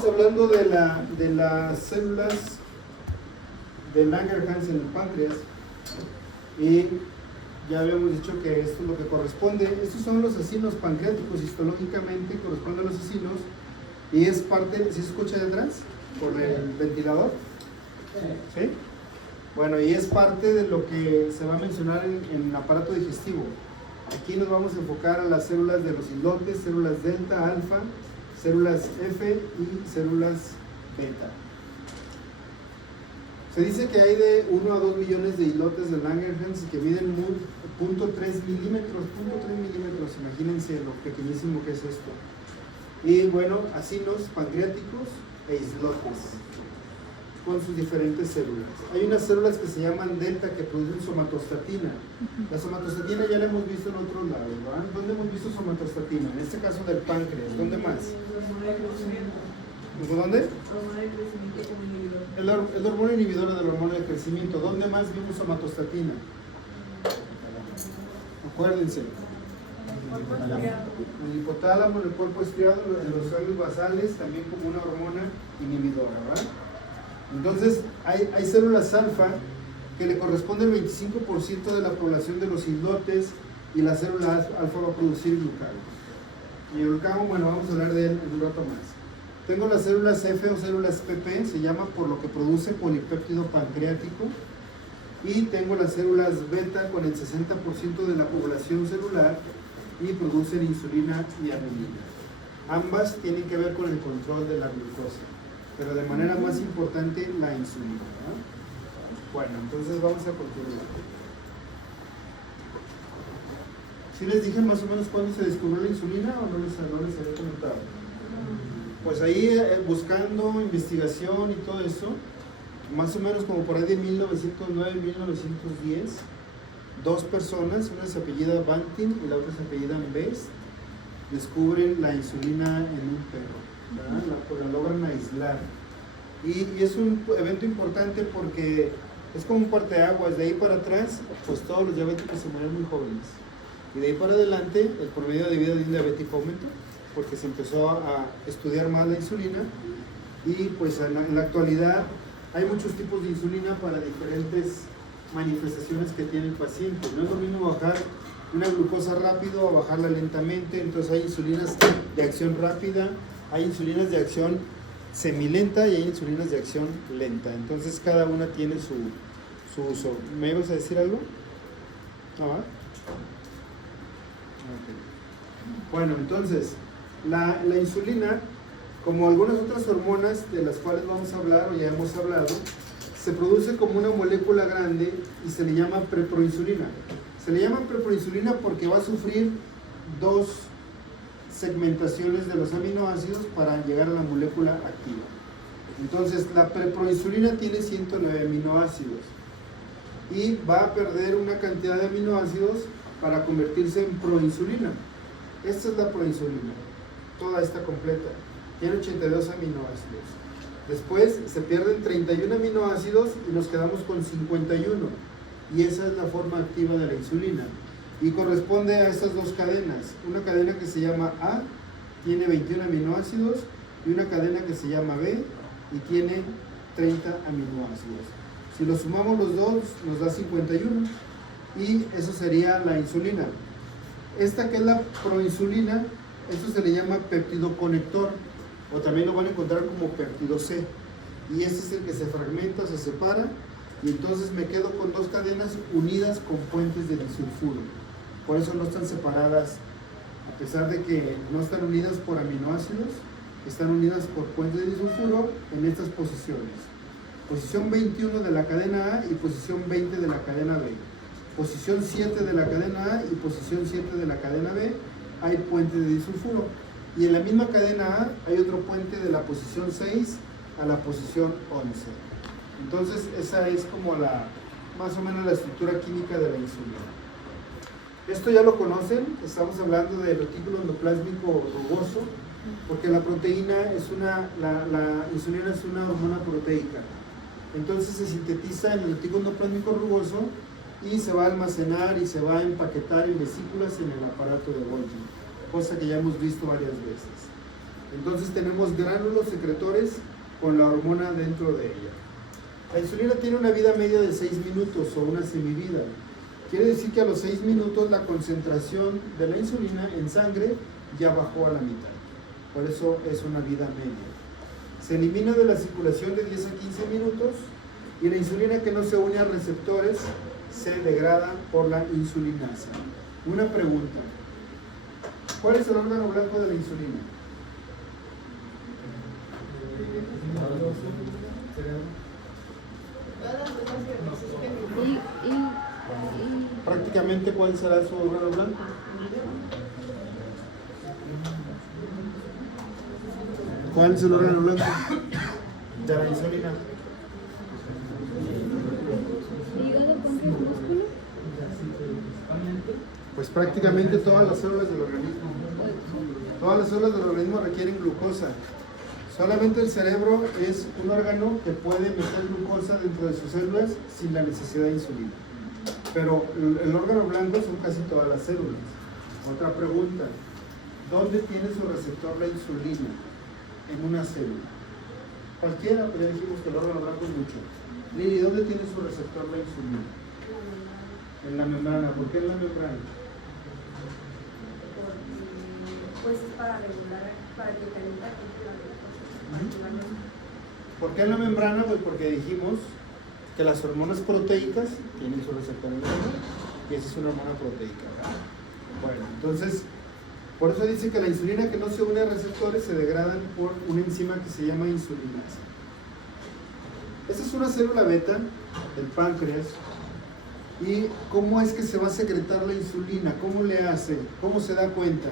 Estábamos hablando de las células de Langerhans en el páncreas y ya habíamos dicho que esto es lo que corresponde. Estos son los acinos pancreáticos, histológicamente corresponden a los acinos y es parte, ¿sí se escucha detrás? Por el ventilador. ¿Sí? Bueno, y es parte de lo que se va a mencionar en el aparato digestivo. Aquí nos vamos a enfocar a las células de los islotes, células delta, alfa, células F y células beta. Se dice que hay de 1 a 2 millones de islotes de Langerhans que miden 0.3 milímetros, imagínense lo pequeñísimo que es esto. Y bueno, acinos pancreáticos e islotes con sus diferentes células. Hay unas células que se llaman delta que producen somatostatina. La somatostatina ya la hemos visto en otros lados, ¿verdad? ¿Dónde hemos visto somatostatina? En este caso del páncreas. ¿Dónde más? ¿Dónde? El hormona inhibidora del hormona de crecimiento. ¿Dónde más vimos somatostatina? Acuérdense. En el hipotálamo, en el cuerpo estriado, en los ganglios basales, también como una hormona inhibidora, ¿verdad? Entonces, hay células alfa que le corresponde el 25% de la población de los islotes y la célula alfa va a producir glucagón. Y el glucagón, bueno, vamos a hablar de él en un rato más. Tengo las células F o células PP, se llama por lo que produce polipéptido pancreático. Y tengo las células beta con el 60% de la población celular y producen insulina y adenina. Ambas tienen que ver con el control de la glucosa, pero de manera más importante la insulina, ¿no? Bueno, entonces vamos a continuar. ¿Sí les dije más o menos cuándo se descubrió la insulina o no les había comentado? Pues ahí buscando investigación y todo eso, más o menos como por ahí de 1909, 1910, dos personas, una se apellida Banting y la otra se apellida Best, descubren la insulina en un perro, ¿verdad? La logran aislar. Y es un evento importante porque es como un parteaguas. De ahí para atrás, pues todos los diabéticos se mueren muy jóvenes. Y de ahí para adelante, el promedio de vida de un diabético aumentó, porque se empezó a estudiar más la insulina. Y pues en la actualidad hay muchos tipos de insulina para diferentes manifestaciones que tiene el paciente. No es lo mismo bajar una glucosa rápido o bajarla lentamente. Entonces hay insulinas de acción rápida, hay insulinas de acción semilenta y hay insulinas de acción lenta. Entonces cada una tiene su uso. ¿Me ibas a decir algo? ¿No? Okay. Bueno, entonces la insulina, como algunas otras hormonas de las cuales vamos a hablar o ya hemos hablado, se produce como una molécula grande y se le llama preproinsulina. Se le llama preproinsulina porque va a sufrir dos segmentaciones de los aminoácidos para llegar a la molécula activa. Entonces, la preproinsulina tiene 109 aminoácidos y va a perder una cantidad de aminoácidos para convertirse en proinsulina. Esta es la proinsulina, toda esta completa. Tiene 82 aminoácidos. Después se pierden 31 aminoácidos y nos quedamos con 51. Y esa es la forma activa de la insulina. Y corresponde a estas dos cadenas. Una cadena que se llama A, tiene 21 aminoácidos, y una cadena que se llama B, y tiene 30 aminoácidos. Si los sumamos los dos, nos da 51. Y eso sería la insulina. Esta que es la proinsulina, esto se le llama péptido conector, o también lo van a encontrar como péptido C. Y este es el que se fragmenta, se separa, y entonces me quedo con dos cadenas unidas con puentes de disulfuro. Por eso no están separadas, a pesar de que no están unidas por aminoácidos, están unidas por puentes de disulfuro en estas posiciones. Posición 21 de la cadena A y posición 20 de la cadena B. Posición 7 de la cadena A y posición 7 de la cadena B hay puente de disulfuro. Y en la misma cadena A hay otro puente de la posición 6 a la posición 11. Entonces esa es como más o menos la estructura química de la insulina. Esto ya lo conocen, estamos hablando del retículo endoplásmico rugoso, porque la proteína es la insulina es una hormona proteica. Entonces se sintetiza en el retículo endoplasmico rugoso y se va a almacenar y se va a empaquetar en vesículas en el aparato de Golgi, cosa que ya hemos visto varias veces. Entonces tenemos gránulos secretores con la hormona dentro de ella. La insulina tiene una vida media de 6 minutos o una semivida. Quiere decir que a los 6 minutos la concentración de la insulina en sangre ya bajó a la mitad. Por eso es una vida media. Se elimina de la circulación de 10 a 15 minutos y la insulina que no se une a receptores se degrada por la insulinasa. Una pregunta. ¿Cuál es el órgano blanco de la insulina? Prácticamente, ¿cuál será su órgano blanco? ¿Cuál es el órgano blanco de la insulina? Pues prácticamente todas las células del organismo. Todas las células del organismo requieren glucosa. Solamente el cerebro es un órgano que puede meter glucosa dentro de sus células sin la necesidad de insulina. Pero el órgano blanco son casi todas las células. Otra pregunta. ¿Dónde tiene su receptor la insulina? En una célula. Cualquiera, pero ya dijimos que el órgano blanco es mucho. Lili, ¿dónde tiene su receptor la insulina? En la membrana. ¿Por qué en la membrana? Pues es para regular, para que calienta la glucosa. ¿Por qué en la membrana? Pues porque dijimos que las hormonas proteicas tienen su receptor en la membrana y esa es una hormona proteica, ¿verdad? Bueno, entonces, por eso dice que la insulina que no se une a receptores se degradan por una enzima que se llama insulinasa. Esta es una célula beta del páncreas. ¿Y cómo es que se va a secretar la insulina? ¿Cómo le hace? ¿Cómo se da cuenta?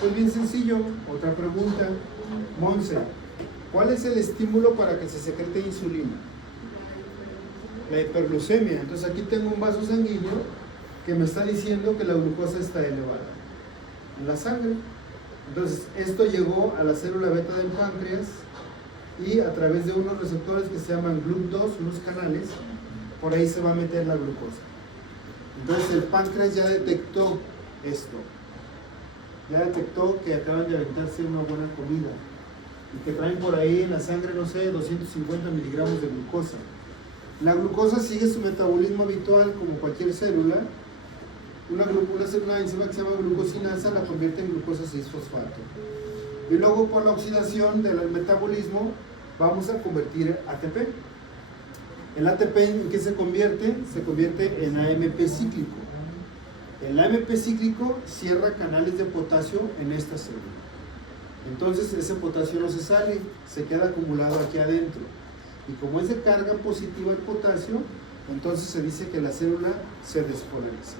Pues bien sencillo. Otra pregunta. Monse, ¿cuál es el estímulo para que se secrete insulina? La hiperglucemia. Entonces aquí tengo un vaso sanguíneo que me está diciendo que la glucosa está elevada en la sangre. Entonces esto llegó a la célula beta del páncreas y a través de unos receptores que se llaman GLUT2, unos canales, por ahí se va a meter la glucosa. Entonces el páncreas ya detectó esto. Ya detectó que acaban de aventarse una buena comida y que traen por ahí en la sangre, no sé, 250 miligramos de glucosa. La glucosa sigue su metabolismo habitual como cualquier célula. Una enzima que se llama glucosinasa la convierte en glucosa 6-fosfato. Y luego por la oxidación del metabolismo vamos a convertir ATP. El ATP, ¿en qué se convierte? Se convierte en AMP cíclico. El AMP cíclico cierra canales de potasio en esta célula. Entonces ese potasio no se sale, se queda acumulado aquí adentro. Y como es de carga positiva el potasio, entonces se dice que la célula se despolariza.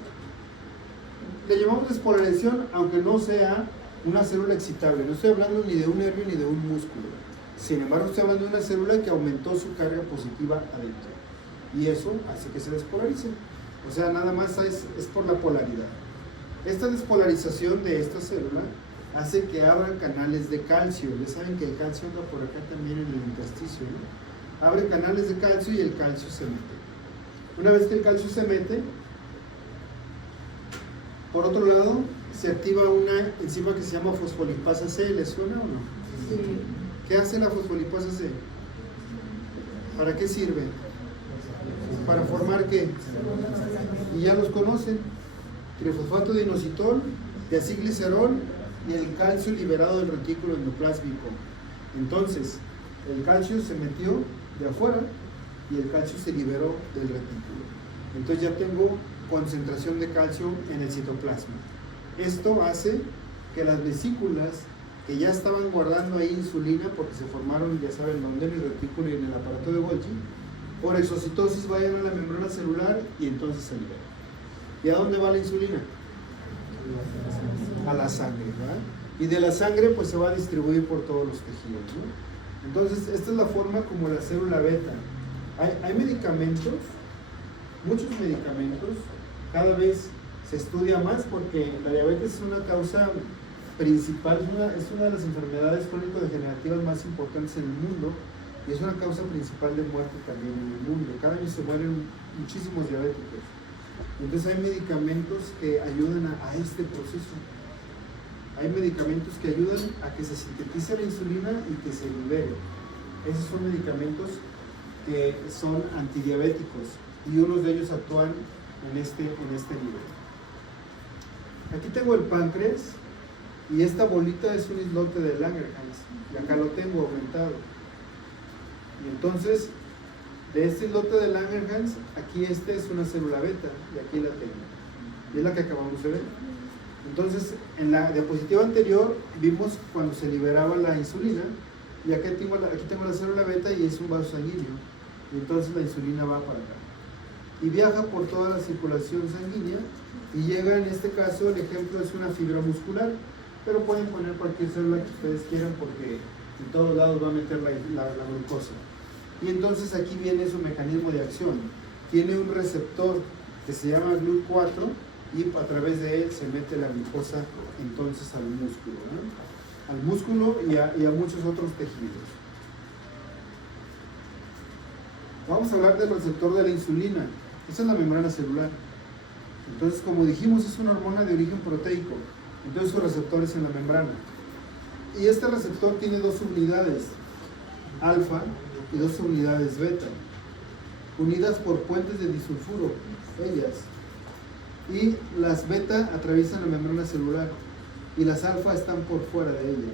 Le llamamos despolarización aunque no sea una célula excitable. No estoy hablando ni de un nervio ni de un músculo. Sin embargo, estoy hablando de una célula que aumentó su carga positiva adentro. Y eso hace que se despolarice. O sea, nada más es por la polaridad. Esta despolarización de esta célula hace que abran canales de calcio. Ya saben que el calcio anda por acá también en el intersticio, ¿no? Abre canales de calcio y el calcio se mete. Una vez que el calcio se mete, por otro lado, se activa una enzima que se llama fosfolipasa C. ¿Les suena o no? Sí. ¿Qué hace la fosfolipasa C? ¿Para qué sirve? ¿Para formar qué? Y ya los conocen. Trifosfato de inositol, diacilglicerol y el calcio liberado del retículo endoplásmico. Entonces, el calcio se metió de afuera y el calcio se liberó del retículo. Entonces ya tengo concentración de calcio en el citoplasma. Esto hace que las vesículas que ya estaban guardando ahí insulina, porque se formaron, ya saben dónde, en el retículo y en el aparato de Golgi, por exocitosis vayan a la membrana celular y entonces se libera. ¿Y a dónde va la insulina? A la sangre, ¿verdad? Y de la sangre pues se va a distribuir por todos los tejidos, ¿no? Entonces esta es la forma como la célula beta. Hay medicamentos, muchos medicamentos, cada vez se estudia más porque la diabetes es una causa principal, es una de las enfermedades crónico-degenerativas más importantes en el mundo y es una causa principal de muerte también en el mundo. Cada año se mueren muchísimos diabéticos. Entonces hay medicamentos que ayudan a este proceso. Hay medicamentos que ayudan a que se sintetice la insulina y que se libere. Esos son medicamentos que son antidiabéticos y unos de ellos actúan en este nivel. Aquí tengo el páncreas y esta bolita es un islote de Langerhans y acá lo tengo aumentado. Y entonces, de este islote de Langerhans, aquí es una célula beta y aquí la tengo. Y es la que acabamos de ver. Entonces, en la diapositiva anterior vimos cuando se liberaba la insulina y aquí tengo la célula beta y es un vaso sanguíneo. Y entonces la insulina va para acá. Y viaja por toda la circulación sanguínea y llega, en este caso, el ejemplo es una fibra muscular, pero pueden poner cualquier célula que ustedes quieran porque en todos lados va a meter la glucosa. Y entonces aquí viene su mecanismo de acción. Tiene un receptor que se llama GLUT4 y a través de él se mete la glucosa entonces al músculo, ¿no? Al músculo y a muchos otros tejidos. Vamos a hablar del receptor de la insulina. Esa es la membrana celular. Entonces, como dijimos, es una hormona de origen proteico. Entonces su receptor es en la membrana. Y este receptor tiene dos subunidades, alfa y dos subunidades beta, unidas por puentes de disulfuro, ellas. Y las beta atraviesan la membrana celular y las alfa están por fuera de ella.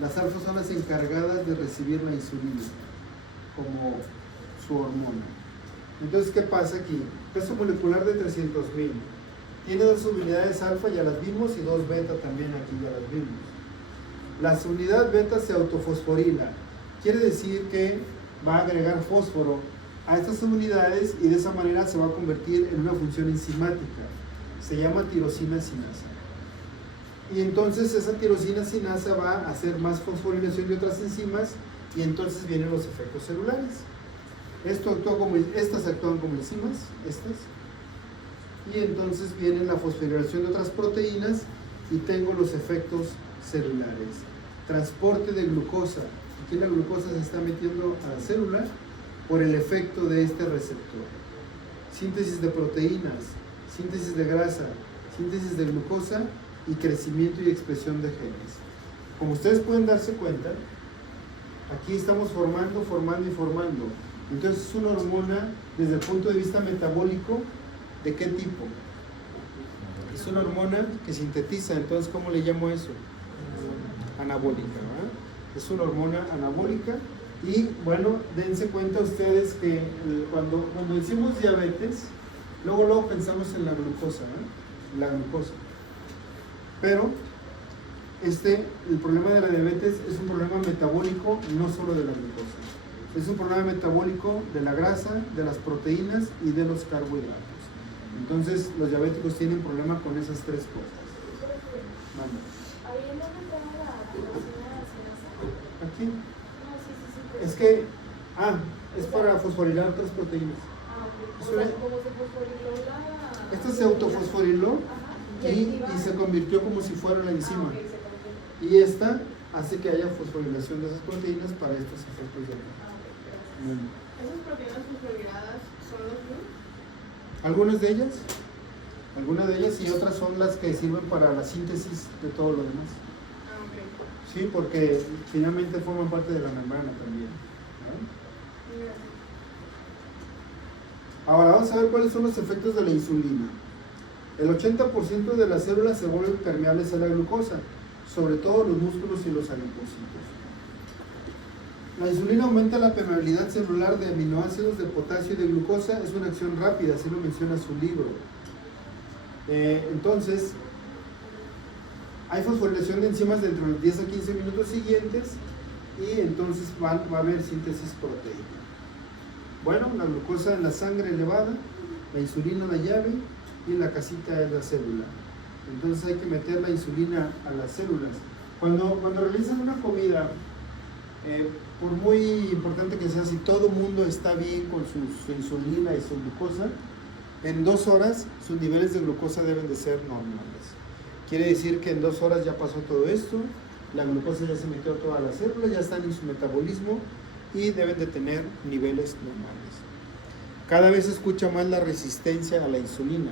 Las alfa son las encargadas de recibir la insulina como su hormona. Entonces, ¿qué pasa aquí? Peso molecular de 300.000. Tiene dos subunidades alfa, ya las vimos, y dos beta también aquí ya las vimos. La subunidad beta se autofosforila. Quiere decir que va a agregar fósforo a estas subunidades y de esa manera se va a convertir en una función enzimática. Se llama tirosina sinasa. Y entonces esa tirosina sinasa va a hacer más fosforilación de otras enzimas y entonces vienen los efectos celulares. Estas actúan como enzimas, y entonces viene la fosforilación de otras proteínas y tengo los efectos celulares. Transporte de glucosa. Aquí la glucosa se está metiendo a la célula por el efecto de este receptor. Síntesis de proteínas, síntesis de grasa, síntesis de glucosa y crecimiento y expresión de genes. Como ustedes pueden darse cuenta, aquí estamos formando. Entonces es una hormona desde el punto de vista metabólico. ¿De qué tipo? Es una hormona que sintetiza. Entonces, ¿cómo le llamo eso? Anabólica, ¿verdad? Es una hormona anabólica. Y bueno, dense cuenta ustedes que cuando decimos diabetes, luego pensamos en la glucosa, ¿no? La glucosa. Pero el problema de la diabetes es un problema metabólico, no solo de la glucosa. Es un problema metabólico de la grasa, de las proteínas y de los carbohidratos. Entonces, los diabéticos tienen problema con esas tres cosas. Vale. ¿Ahí en dónde está la tirosina sinasa? Aquí. No, sí. Es que, es para fosforilar otras proteínas. Ok. O sea, como se fosforiló la... Esta se autofosforiló y se convirtió como si fuera la enzima. Okay, se convirtió. Y esta hace que haya fosforilación de esas proteínas para estos efectos de ¿Esas proteínas fosforiladas son los GLUT? algunas de ellas y otras son las que sirven para la síntesis de todo lo demás. Ok. Sí, porque finalmente forman parte de la membrana también, ¿no? Ahora vamos a ver cuáles son los efectos de la insulina. El 80% de las células se vuelven permeables a la glucosa, sobre todo los músculos y los adipocitos. La insulina aumenta la permeabilidad celular de aminoácidos, de potasio y de glucosa. Es una acción rápida, así lo menciona su libro. Entonces, hay fosforilación de enzimas dentro de los 10 a 15 minutos siguientes y entonces va a haber síntesis proteica. Bueno, la glucosa en la sangre elevada, la insulina la llave y la casita es la célula. Entonces hay que meter la insulina a las células. Cuando realizan una comida, por muy importante que sea, si todo el mundo está bien con su insulina y su glucosa, en 2 horas sus niveles de glucosa deben de ser normales. Quiere decir que en 2 horas ya pasó todo esto, la glucosa ya se metió a todas las células, ya están en su metabolismo y deben de tener niveles normales. Cada vez se escucha más la resistencia a la insulina.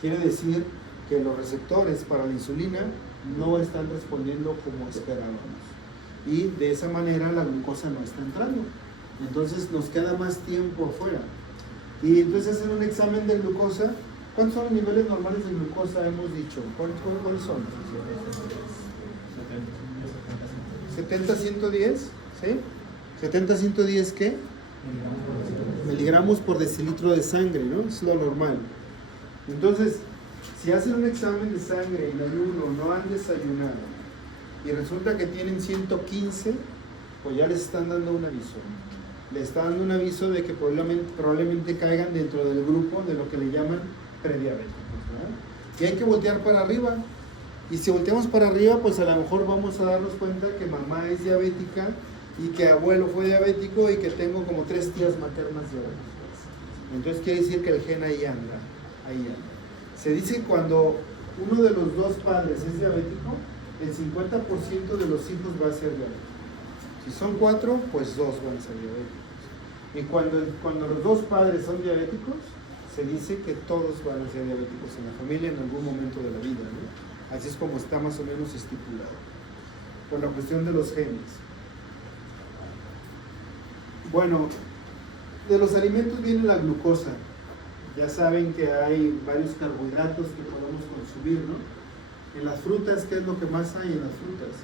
Quiere decir que los receptores para la insulina no están respondiendo como esperábamos. Y de esa manera la glucosa no está entrando. Entonces nos queda más tiempo afuera. Y entonces hacen un examen de glucosa. ¿Cuántos son los niveles normales de glucosa? Hemos dicho. ¿Cuáles son? 70-110, ¿sí? 70-110, ¿qué? Miligramos por decilitro de sangre, ¿no? Es lo normal. Entonces, si hacen un examen de sangre en ayuno, no han desayunado, y resulta que tienen 115, pues ya les están dando un aviso. Les está dando un aviso de que probablemente caigan dentro del grupo de lo que le llaman prediabéticos, ¿verdad? Y hay que voltear para arriba. Y si volteamos para arriba, pues a lo mejor vamos a darnos cuenta que mamá es diabética y que abuelo fue diabético y que tengo como 3 tías maternas diabéticas. Entonces quiere decir que el gen ahí anda, ahí anda. Se dice que cuando uno de los dos padres es diabético, el 50% de los hijos va a ser diabético. Si son 4, pues 2 van a ser diabéticos. Y cuando los dos padres son diabéticos, se dice que todos van a ser diabéticos en la familia en algún momento de la vida, ¿no? Así es como está más o menos estipulado, por la cuestión de los genes. Bueno, de los alimentos viene la glucosa. Ya saben que hay varios carbohidratos que podemos consumir, ¿no? En las frutas, ¿qué es lo que más hay en las frutas?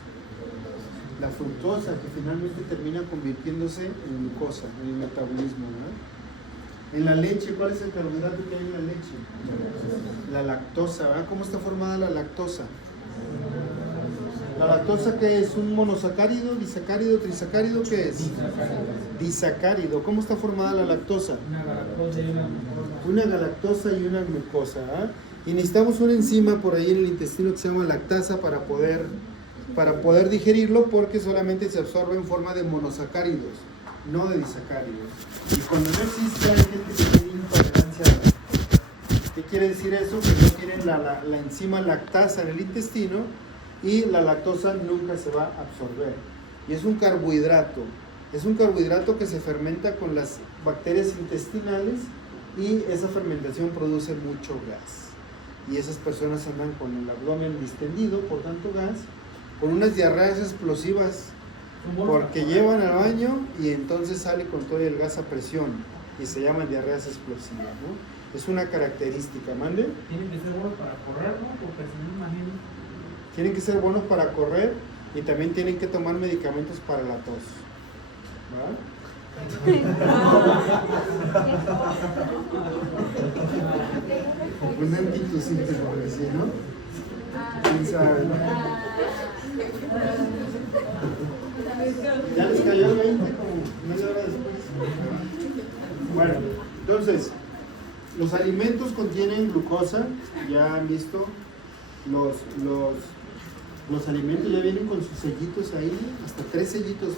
La fructosa, que finalmente termina convirtiéndose en glucosa, en el metabolismo, ¿verdad? En la leche, ¿cuál es el carbohidrato que hay en la leche? La lactosa, ¿verdad? ¿Cómo está formada la lactosa? ¿La lactosa qué es? ¿Un monosacárido, disacárido, trisacárido? ¿Qué es? Disacárido. ¿Cómo está formada la lactosa? Una galactosa y una glucosa, ¿verdad? Y necesitamos una enzima por ahí en el intestino que se llama lactasa para poder digerirlo, porque solamente se absorbe en forma de monosacáridos, no de disacáridos. Y cuando no existe, hay gente que tiene intolerancia a la lactosa. ¿Qué quiere decir eso? Que no tienen la enzima lactasa en el intestino y la lactosa nunca se va a absorber. Y es un carbohidrato. Es un carbohidrato que se fermenta con las bacterias intestinales y esa fermentación produce mucho gas. Y esas personas andan con el abdomen distendido por tanto gas, con unas diarreas explosivas, porque llevan al baño y entonces sale con todo el gas a presión y se llaman diarreas explosivas, ¿no? Es una característica, ¿mande? Tienen que ser buenos para correr, ¿no? Porque si no, imagino. Tienen que ser buenos para correr y también tienen que tomar medicamentos para la tos, ¿verdad? Un antitusito, por decir, ¿no? ¿Quién sabe, no? Ya les cayó el 20 como media hora después. Bueno, entonces, los alimentos contienen glucosa, ya han visto, los alimentos ya vienen con sus sellitos ahí, hasta 3 sellitos,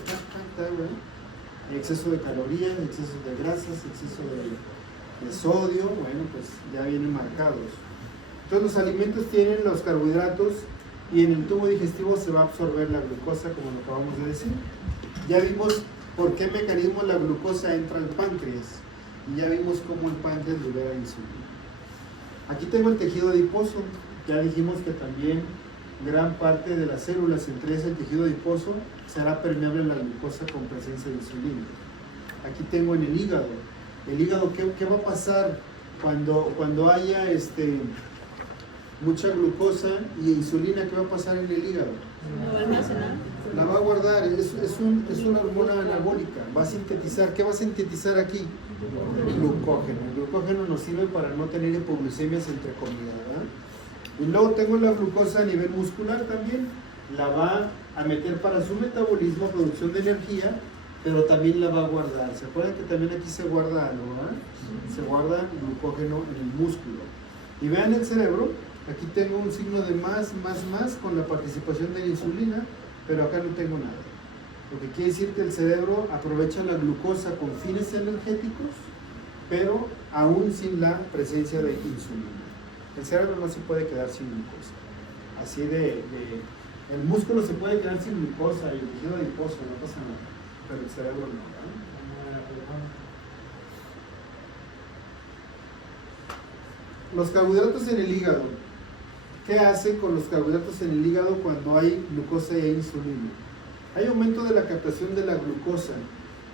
exceso de calorías, exceso de grasas, exceso de sodio, bueno, pues ya vienen marcados. Entonces los alimentos tienen los carbohidratos y en el tubo digestivo se va a absorber la glucosa, como lo acabamos de decir. Ya vimos por qué mecanismo la glucosa entra al páncreas y ya vimos cómo el páncreas libera insulina. Aquí tengo el tejido adiposo. Ya dijimos que también gran parte de las células, entre ese tejido adiposo, será permeable a la glucosa con presencia de insulina. Aquí tengo en el hígado. El hígado, ¿qué va a pasar cuando haya mucha glucosa y insulina? ¿Qué va a pasar en el hígado? La va a guardar, es una hormona anabólica, va a sintetizar. ¿Qué va a sintetizar aquí? Glucógeno. El glucógeno nos sirve para no tener hipoglucemias entre comida, ¿verdad? Y luego tengo la glucosa a nivel muscular también, la va a meter para su metabolismo, producción de energía, pero también la va a guardar. ¿Se acuerdan que también aquí se guarda algo, ¿verdad? Se guarda glucógeno en el músculo. Y vean el cerebro, aquí tengo un signo de más con la participación de la insulina, pero acá no tengo nada. Lo que quiere decir que el cerebro aprovecha la glucosa con fines energéticos, pero aún sin la presencia de insulina. El cerebro no se puede quedar sin glucosa. Así el músculo se puede quedar sin glucosa y el tejido adiposo, no pasa nada, pero el cerebro no, ¿verdad? Los carbohidratos en el hígado. ¿qué hace con los carbohidratos en el hígado cuando hay glucosa y hay insulina? Hay aumento de la captación de la glucosa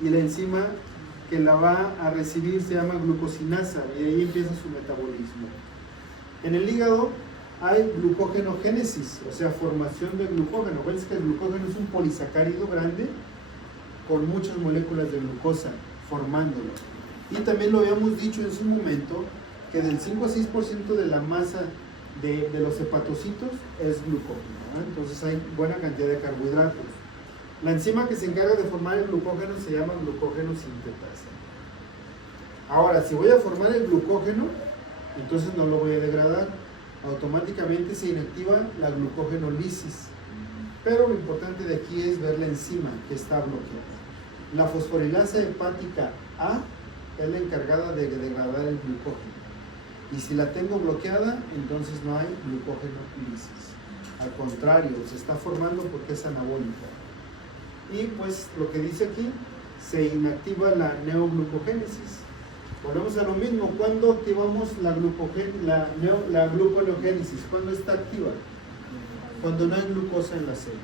y la enzima que la va a recibir se llama glucosinasa y ahí empieza su metabolismo. En el hígado hay glucogenogénesis, o sea, formación de glucógeno. Ves que el glucógeno es un polisacárido grande con muchas moléculas de glucosa formándolo. Y también lo habíamos dicho en su momento que del 5 a 6% de la masa de los hepatocitos es glucógeno, ¿no? Entonces hay buena cantidad de carbohidratos. La enzima que se encarga de formar el glucógeno se llama glucógeno sintetasa. Ahora, si voy a formar el glucógeno, entonces no lo voy a degradar. Automáticamente se inactiva la glucogenolisis. Pero lo importante de aquí es ver la enzima que está bloqueada. La fosforilasa hepática A es la encargada de degradar el glucógeno. Y si la tengo bloqueada, entonces no hay glucogenolisis. Al contrario, se está formando porque es anabólica. Y pues lo que dice aquí, se inactiva la neoglucogénesis. Volvemos a lo mismo, ¿cuándo activamos la gluconeogénesis? ¿Cuándo está activa? Cuando no hay glucosa en la célula.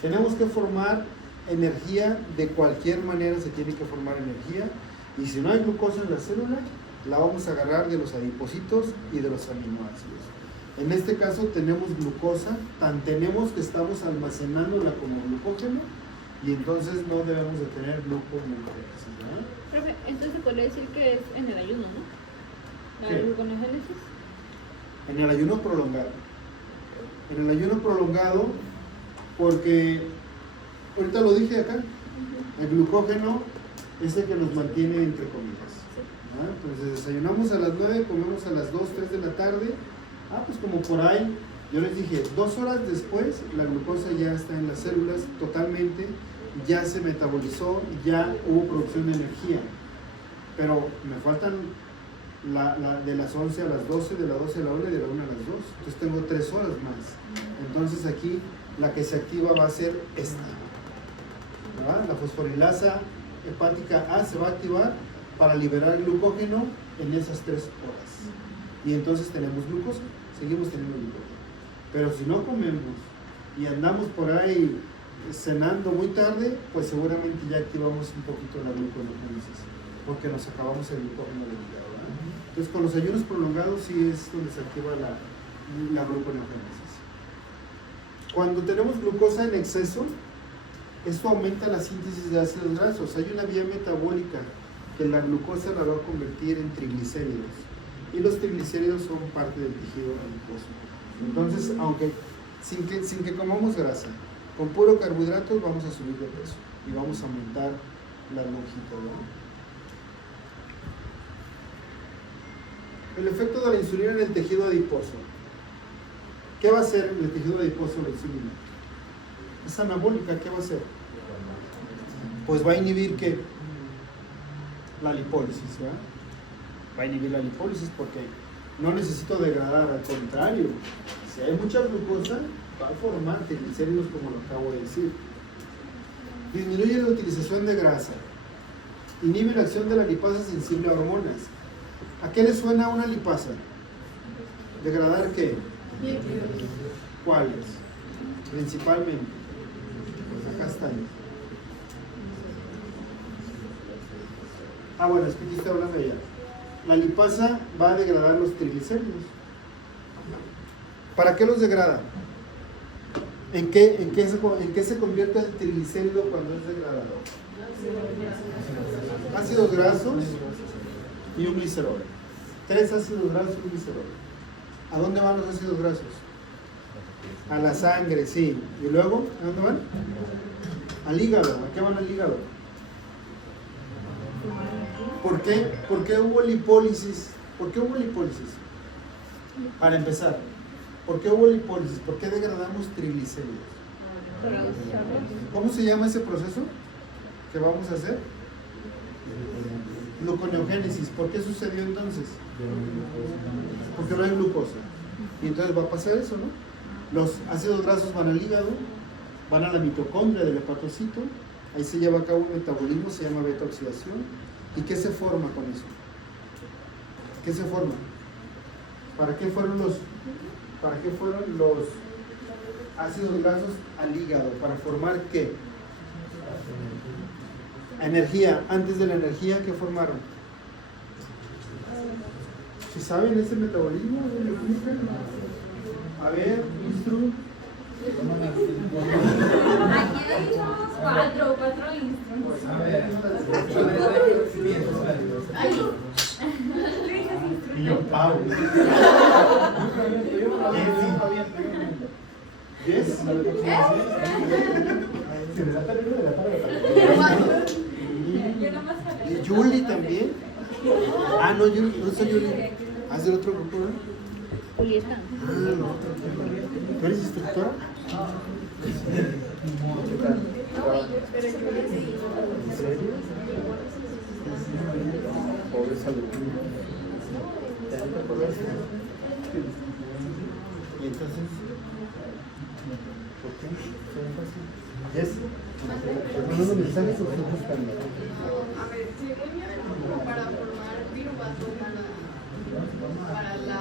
Tenemos que formar energía, de cualquier manera se tiene que formar energía, y si no hay glucosa en la célula, la vamos a agarrar de los adipocitos y de los aminoácidos. En este caso tenemos glucosa, tan tenemos que estamos almacenándola como glucógeno, y entonces no debemos de tener gluconeogénesis, ¿verdad? Profe, entonces se podría decir que es en el ayuno, ¿no? La ¿Qué? gluconeogénesis. En el ayuno prolongado. En el ayuno prolongado, porque ahorita lo dije acá, el glucógeno es el que nos mantiene entre comidas. ¿Ah? Entonces desayunamos a las 9, comemos a las 2, 3 de la tarde. Pues como por ahí, yo les dije, 2 horas después la glucosa ya está en las células totalmente, ya se metabolizó, ya hubo producción de energía. Pero me faltan de las 11 a las 12, de las 12 a la 1 y de la 1 a las 2. Entonces tengo 3 horas más. Entonces aquí la que se activa va a ser esta, ¿verdad? La fosforilasa hepática A se va a activar para liberar glucógeno en esas 3 horas. Y entonces tenemos glucosa, seguimos teniendo glucosa. Pero si no comemos y andamos por ahí cenando muy tarde, pues seguramente ya activamos un poquito la gluconeogénesis, porque nos acabamos el glucógeno del hígado, ¿verdad? Entonces con los ayunos prolongados sí es donde se activa la gluconeogénesis. Cuando tenemos glucosa en exceso, esto aumenta la síntesis de ácidos grasos. Hay una vía metabólica que la glucosa la va a convertir en triglicéridos, y los triglicéridos son parte del tejido adiposo. Entonces, aunque sin que comamos grasa, con puro carbohidratos vamos a subir de peso y vamos a aumentar la longitud, ¿no? El efecto de la insulina en el tejido adiposo. ¿Qué va a hacer en el tejido adiposo la insulina? Es anabólica, ¿qué va a hacer? Pues va a inhibir ¿qué? La lipólisis, ¿verdad? Va a inhibir la lipólisis porque no necesito degradar, al contrario, si hay mucha glucosa, va a formar triglicéridos como lo acabo de decir. Disminuye la utilización de grasa, inhibe la acción de la lipasa sensible a hormonas. ¿A qué le suena una lipasa? ¿Degradar qué? ¿Cuáles? Principalmente. Pues acá están. Bueno, es que aquí está hablando de ella. La lipasa va a degradar los triglicéridos. ¿Para qué los degrada? ¿En qué se convierte el triglicérido cuando es degradado? Ácidos grasos y un glicerol. 3 ácidos grasos y un glicerol. ¿A dónde van los ácidos grasos? A la sangre, sí. ¿Y luego? ¿A dónde van? Al hígado. ¿A qué van al hígado? ¿Por qué hubo lipólisis? ¿Por qué hubo lipólisis? Para empezar, ¿por qué hubo lipólisis? ¿Por qué degradamos triglicéridos? ¿Cómo se llama ese proceso que vamos a hacer? Gluconeogénesis. ¿Por qué sucedió entonces? Porque no hay glucosa. Y entonces va a pasar eso, ¿no? Los ácidos grasos van al hígado, van a la mitocondria del hepatocito, ahí se lleva a cabo un metabolismo, se llama beta-oxidación. ¿Y qué se forma con eso? ¿Qué se forma? ¿Para qué fueron ¿Para qué fueron los ácidos grasos al hígado? ¿Para formar qué? Energía. Antes de la energía, ¿qué formaron? ¿Si saben ese metabolismo? A ver, instru. Aquí hay cuatro instrumentos. A ver. Y yo, Pau. ¿Yes? Yo nomás jalé. ¿Y Yuli también? Ah, no, Yuli, no soy Yuli. ¿Ah, es del otro grupo, no? Julieta. Ah, no. ¿Tú eres instructora? Pero yo le seguí. ¿En serio? Pobre salud. ¿Ya no te acuerdas? ¿Y entonces? ¿Por qué? ¿Yes? ¿Te mando mensajes o estoy buscando? A ver, según yo, como para formar piruvato para la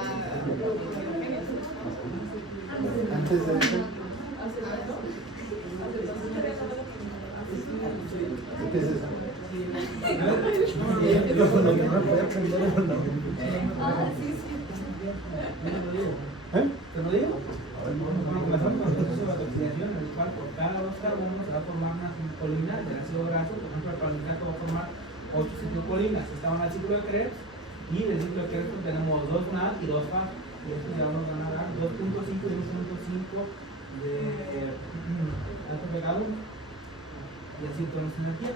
Antes de eso. ¿Qué es eso? ¿Eh? ¿Te lo digo? Bueno, comenzamos con el proceso de bacterización, en el cual por cada 2 carbonos se va a formar una acetilcolina del ácido graso. Por ejemplo, el palmitato va a formar 8 acetilcolinas. Esta van al ciclo de Krebs, y del ciclo de Krebs tenemos 2 NAD y 2 FAD. Y esto ya vamos a ganar 2.5 y 1.5 de alto pegado, y así toda nuestra energía.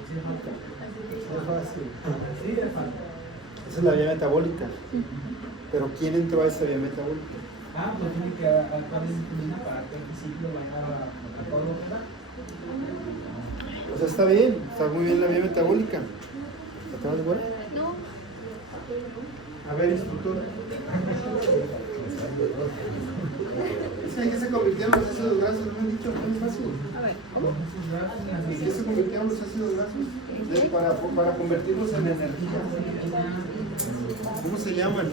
Así de fácil. Es fácil. Así de fácil. Esa es la vía metabólica. Pero ¿quién entró a esa vía metabólica? Ah, pues tiene que actuar la insulina para que el ciclo vaya a todo lo que da. O sea, está bien, está muy bien la vía metabólica. ¿Estás de acuerdo? No. A ver, instructor. Es que se convirtieron los ácidos grasos, no me han dicho, muy fácil. A ver, ¿cómo? ¿En qué se convirtieron los ácidos grasos? Para convertirlos en energía. ¿Cómo se llaman?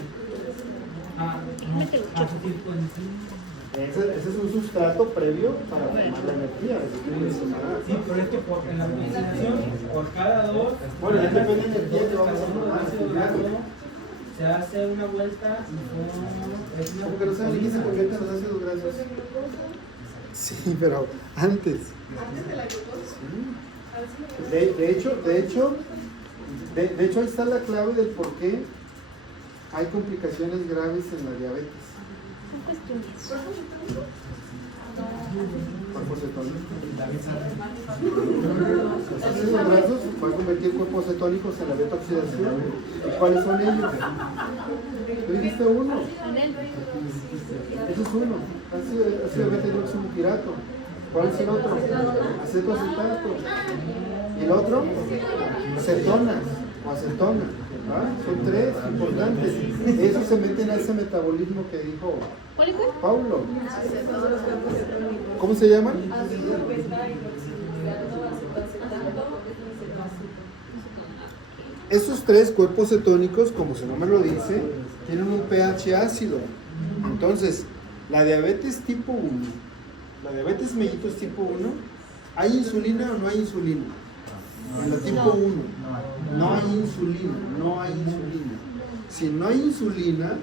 Ese es un sustrato previo para formar la energía. Sí, pero es que en la utilización, por cada 2, bueno, ya depende de la energía que vamos a formar. Se hace una vuelta y es una. Porque no saben en qué se convierten los ácidos grasos. Sí, pero antes. Antes de la glucosa. De hecho, ahí está la clave del por qué hay complicaciones graves en la diabetes. Son cuestiones. Cuerpos cetónicos. Los ácidos grasos van a convertir cuerpos cetónicos en la beta oxidación. ¿Y cuáles son ellos? ¿Tú dijiste uno? Ese es uno. Ácido beta hidroxibutirato. ¿Cuál es el otro? Acetoacetato. ¿Y el otro? Cetonas o acetona. ¿Ah? Son 3 importantes. Eso se meten a ese metabolismo que dijo ¿Cuál y cuál? Paulo. ¿Cómo se llaman? Esos 3 cuerpos cetónicos, como su nombre lo dice, tienen un pH ácido. Entonces, la diabetes tipo 1, la diabetes mellitus tipo 1, ¿hay insulina o no hay insulina? En la tipo 1, no hay insulina, no hay insulina. Si no hay insulina,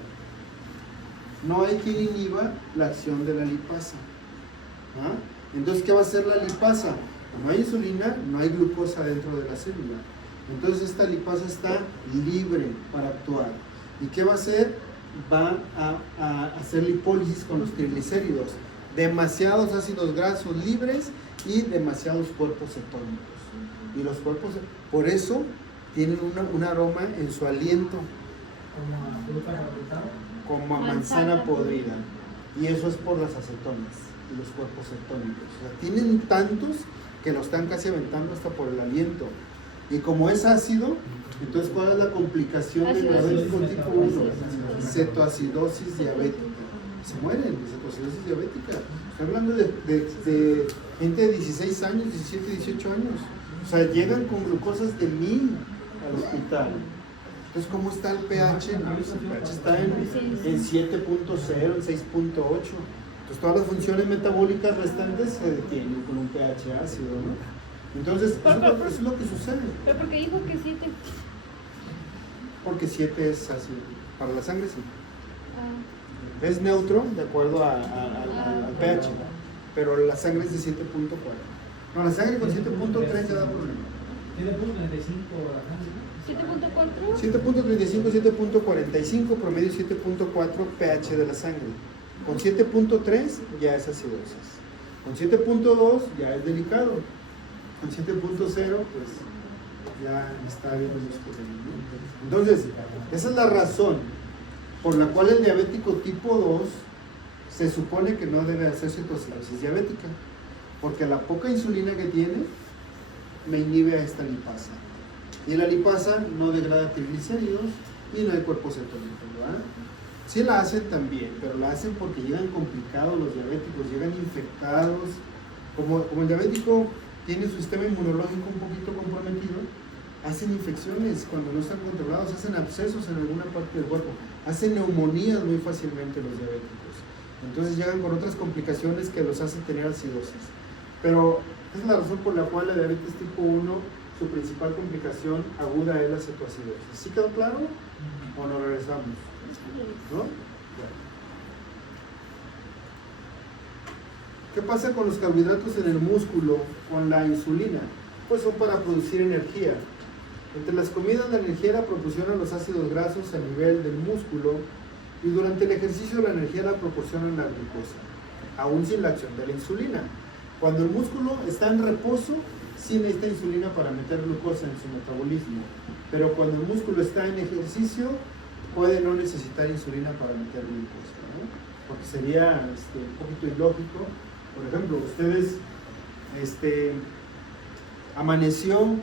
no hay quien inhiba la acción de la lipasa. ¿Ah? Entonces, ¿qué va a hacer la lipasa? No hay insulina, no hay glucosa dentro de la célula. Entonces, esta lipasa está libre para actuar. ¿Y qué va a hacer? Va a hacer lipólisis con los triglicéridos. Demasiados ácidos grasos libres y demasiados cuerpos cetónicos. Y los cuerpos, por eso, tienen un aroma en su aliento como a manzana podrida. Y eso es por las acetonas y los cuerpos cetónicos. O sea, tienen tantos que lo están casi aventando hasta por el aliento. Y como es ácido, entonces ¿cuál es la complicación del diabético tipo 1? Cetoacidosis diabética. Se mueren de cetoacidosis diabética. Estoy hablando de gente de 16 años, 17, 18 años. O sea, llegan con glucosas de 1000 al hospital. Entonces, ¿cómo está el pH? No, pues el pH está en 7.0, en 6.8. Entonces, todas las funciones metabólicas restantes se detienen con un pH ácido, ¿no? Entonces, eso es lo que sucede. ¿Pero por qué dijo que 7? Porque 7 es ácido. Para la sangre, sí. Ah, Es neutro, de acuerdo al pH. Pero la sangre es de 7.4. No, la sangre con 7.3 ya da problema. 7.35 la sangre, 7.4. 7.35, 7.45, promedio 7.4 pH de la sangre. Con 7.3 ya es acidosis. Con 7.2 ya es delicado. Con 7.0 pues ya está bien los problemas, ¿no? Entonces, esa es la razón por la cual el diabético tipo 2 se supone que no debe hacer cetoacidosis diabética, porque la poca insulina que tiene me inhibe a esta lipasa. Y la lipasa no degrada triglicéridos y no hay cuerpo cetónico, ¿verdad? Sí la hacen también, pero la hacen porque llegan complicados los diabéticos, llegan infectados. Como el diabético tiene su sistema inmunológico un poquito comprometido, hacen infecciones cuando no están controlados, hacen abscesos en alguna parte del cuerpo, hacen neumonías muy fácilmente los diabéticos. Entonces llegan con otras complicaciones que los hacen tener acidosis. Pero esa es la razón por la cual la diabetes tipo 1, su principal complicación aguda es la cetoacidosis. ¿Sí quedó claro? ¿O nos regresamos? ¿No? ¿Qué pasa con los carbohidratos en el músculo, con la insulina? Pues son para producir energía. Entre las comidas la energía la proporcionan los ácidos grasos a nivel del músculo y durante el ejercicio la energía la proporcionan la glucosa, aún sin la acción de la insulina. Cuando el músculo está en reposo, sí necesita insulina para meter glucosa en su metabolismo, pero cuando el músculo está en ejercicio, puede no necesitar insulina para meter glucosa, ¿no? Porque sería un poquito ilógico. Por ejemplo, ustedes amaneció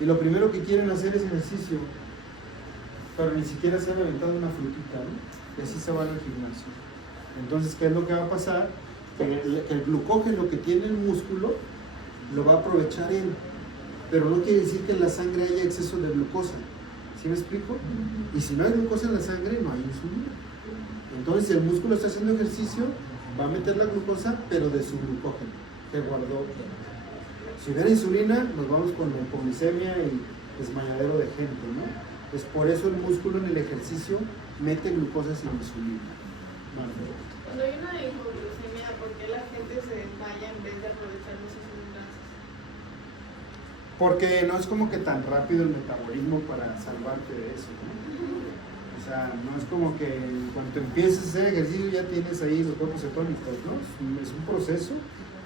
y lo primero que quieren hacer es ejercicio, pero ni siquiera se han aventado una frutita, ¿no? Y así se van al gimnasio. Entonces, ¿qué es lo que va a pasar? Que el glucógeno que tiene el músculo lo va a aprovechar él, pero no quiere decir que en la sangre haya exceso de glucosa. ¿Sí me explico? Y si no hay glucosa en la sangre, no hay insulina. Entonces, si el músculo está haciendo ejercicio, va a meter la glucosa, pero de su glucógeno que guardó. Si hubiera insulina, nos vamos con la hipoglicemia y desmayadero de gente, ¿no? Es por eso el músculo en el ejercicio mete glucosa sin insulina. Vale. Cuando hay una hipoglucemia, ¿por qué la gente se desmaya en vez de aprovechar los ácidos grasos? Porque no es como que tan rápido el metabolismo para salvarte de eso, ¿no? O sea, no es como que cuando empieces a hacer ejercicio ya tienes ahí los cuerpos cetónicos, ¿no? Es un proceso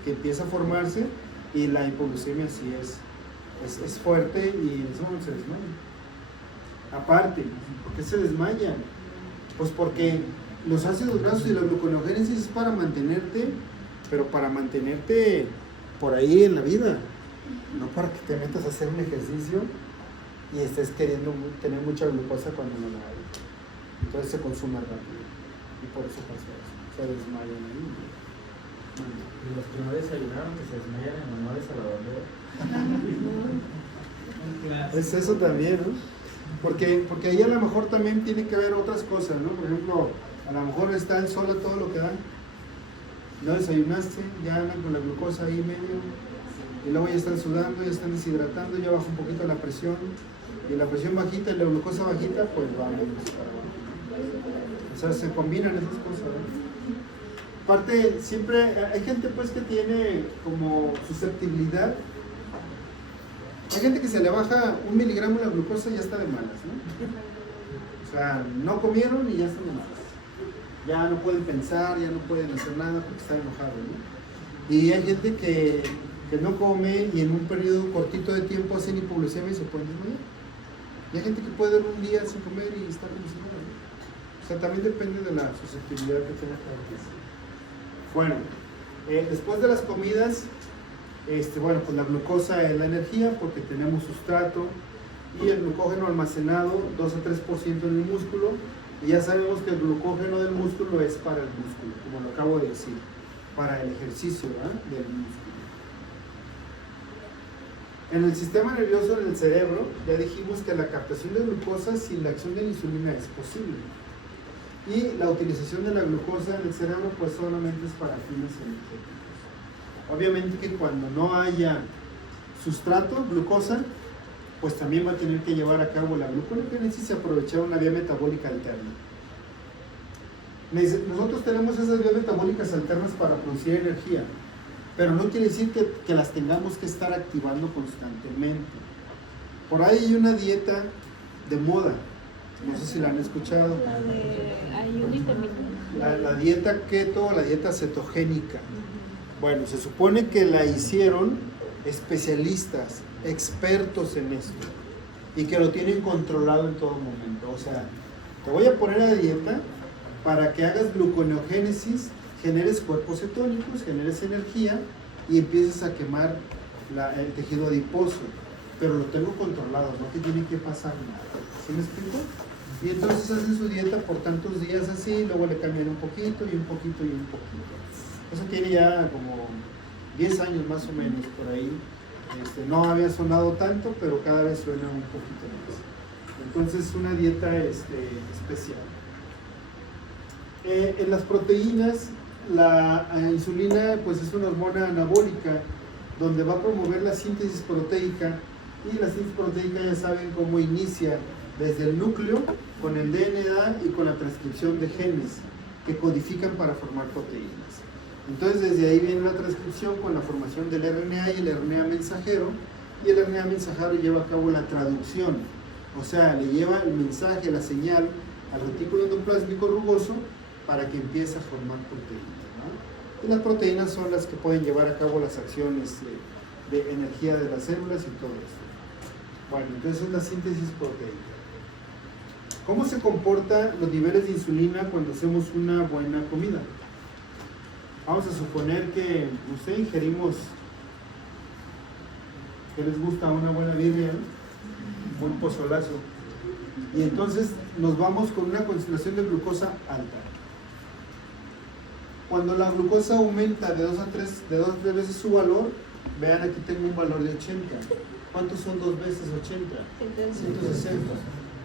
que empieza a formarse y la hipoglucemia sí es fuerte y en ese momento se desmaya. Aparte, ¿por qué se desmayan? Pues porque los ácidos grasos y la gluconeogénesis es para mantenerte, pero para mantenerte por ahí en la vida, no para que te metas a hacer un ejercicio y estés queriendo tener mucha glucosa cuando no la hay. Entonces se consume rápido y por eso pasa eso, se desmayan ahí. Y los que no desayunaron, que se desmayan en honores a la bandera. Es eso también, ¿no? Porque ahí a lo mejor también tiene que ver otras cosas, ¿no? Por ejemplo, a lo mejor está el sol a todo lo que da. No desayunaste, ya andan con la glucosa ahí medio, y luego ya están sudando, ya están deshidratando, ya baja un poquito la presión, y la presión bajita y la glucosa bajita, pues vamos para abajo. O sea, se combinan esas cosas, ¿no? Aparte, siempre hay gente pues que tiene como susceptibilidad. Hay gente que se le baja 1 miligramo la glucosa y ya está de malas, ¿no? O sea, no comieron y ya están de malas. Ya no pueden pensar, ya no pueden hacer nada porque están enojados, ¿no? Y hay gente que no come y en un periodo cortito de tiempo hacen hipoglucemia y se pueden desmayar. Y hay gente que puede ir un día sin comer y estar como si nada, ¿no? O sea, también depende de la susceptibilidad que tenga cada quien. Bueno, después de las comidas, bueno, pues la glucosa es la energía porque tenemos sustrato y el glucógeno almacenado 2 a 3% en el músculo, y ya sabemos que el glucógeno del músculo es para el músculo, como lo acabo de decir, para el ejercicio, ¿verdad? Del músculo. En el sistema nervioso, en el cerebro, ya dijimos que la captación de glucosa sin la acción de la insulina es posible. Y la utilización de la glucosa en el cerebro pues solamente es para fines energéticos. Obviamente que cuando no haya sustrato, glucosa, pues también va a tener que llevar a cabo la gluconogénesis y aprovechar una vía metabólica alterna. Nosotros tenemos esas vías metabólicas alternas para producir energía, pero no quiere decir que las tengamos que estar activando constantemente. Por ahí hay una dieta de moda, no sé si la han escuchado. La de ayuno intermitente. La dieta keto o la dieta cetogénica. Bueno, se supone que la hicieron especialistas, expertos en esto, y que lo tienen controlado en todo momento. O sea, te voy a poner a dieta para que hagas gluconeogénesis, generes cuerpos cetónicos, generes energía y empieces a quemar el tejido adiposo. Pero lo tengo controlado, no te tiene que pasar nada. ¿Sí me explico? Y entonces hacen su dieta por tantos días así, luego le cambian un poquito y un poquito y un poquito. Eso tiene ya como 10 años más o menos por ahí. No había sonado tanto, pero cada vez suena un poquito más. Entonces una dieta especial. En las proteínas, la insulina pues es una hormona anabólica donde va a promover la síntesis proteica, y la síntesis proteica ya saben cómo inicia desde el núcleo con el DNA y con la transcripción de genes que codifican para formar proteínas. Entonces desde ahí viene la transcripción con la formación del RNA y el RNA mensajero, y el RNA mensajero lleva a cabo la traducción, o sea, le lleva el mensaje, la señal al retículo endoplásmico rugoso para que empiece a formar proteínas, ¿no? Y las proteínas son las que pueden llevar a cabo las acciones de energía de las células y todo esto. Bueno, entonces es la síntesis proteica. ¿Cómo se comportan los niveles de insulina cuando hacemos una buena comida? Vamos a suponer que usted ingerimos, que les gusta una buena birria, un buen pozolazo, y entonces nos vamos con una concentración de glucosa alta. Cuando la glucosa aumenta de 2 a 3 veces su valor, vean aquí tengo un valor de 80. ¿Cuántos son 2 veces 80? 160.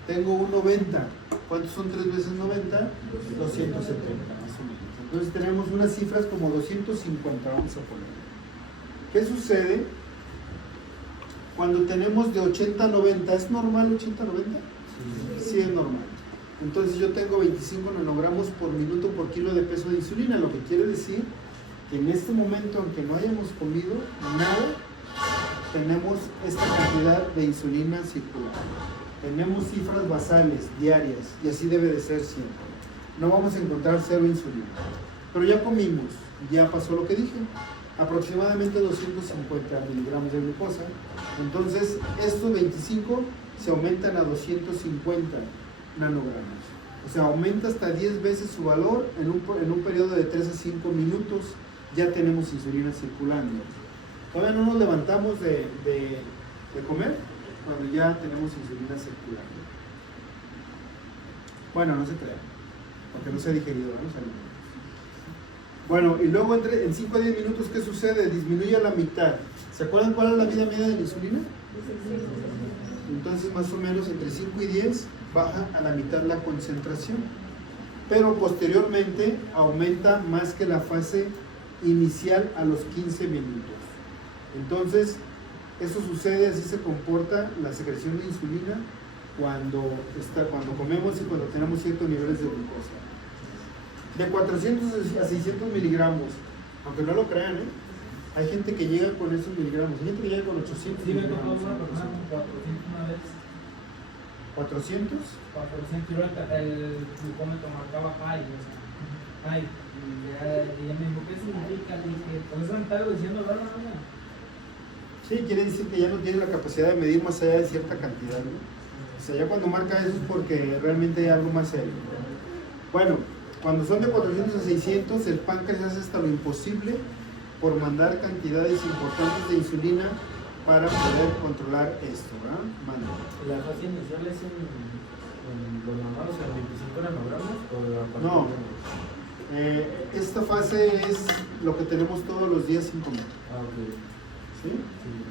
Tengo un 90. ¿Cuántos son 3 veces 90? 270 más o menos. Entonces tenemos unas cifras como 250, vamos a poner. ¿Qué sucede cuando tenemos de 80 a 90? ¿Es normal 80 a 90? Sí, es normal. Entonces yo tengo 25 nanogramos por minuto por kilo de peso de insulina, lo que quiere decir que en este momento, aunque no hayamos comido nada, tenemos esta cantidad de insulina circulando. Tenemos cifras basales, diarias, y así debe de ser siempre. No vamos a encontrar cero insulina. Pero ya comimos, ya pasó lo que dije, aproximadamente 250 miligramos de glucosa. Entonces estos 25 se aumentan a 250 nanogramos. O sea, aumenta hasta 10 veces su valor en un periodo de 3 a 5 minutos. Ya tenemos insulina circulando. Todavía no nos levantamos de comer cuando ya tenemos insulina circulando. Bueno, no se crean, porque no se ha digerido, ¿no? Bueno, y luego en 5 a 10 minutos, ¿qué sucede? Disminuye a la mitad. ¿Se acuerdan cuál es la vida media de la insulina? Entonces, más o menos entre 5 y 10 baja a la mitad la concentración. Pero posteriormente aumenta más que la fase inicial a los 15 minutos. Entonces, eso sucede, así se comporta la secreción de insulina cuando comemos y cuando tenemos ciertos niveles de glucosa. De 400 a 600 miligramos, aunque no lo crean, hay gente que llega con esos miligramos, hay gente que llega con 800 Sí, me tocó miligramos. una persona con 400 una vez. ¿400? 400, yo el glucómetro marcaba high, o sea, high. Y ella me dijo, ¿qué significa? Le dije, por eso me estaba diciendo, ¿verdad? Sí, quiere decir que ya no tiene la capacidad de medir más allá de cierta cantidad, ¿no? O sea, ya cuando marca eso es porque realmente hay algo más serio. Bueno, cuando son de 400 a 600, el páncreas hace hasta lo imposible por mandar cantidades importantes de insulina para poder controlar esto, ¿verdad? ¿La fase inicial es en lo normal, o sea, 25 nanogramos? ¿O a partir No. de... Esta fase es lo que tenemos todos los días sin comer. Ah, ok. ¿sí?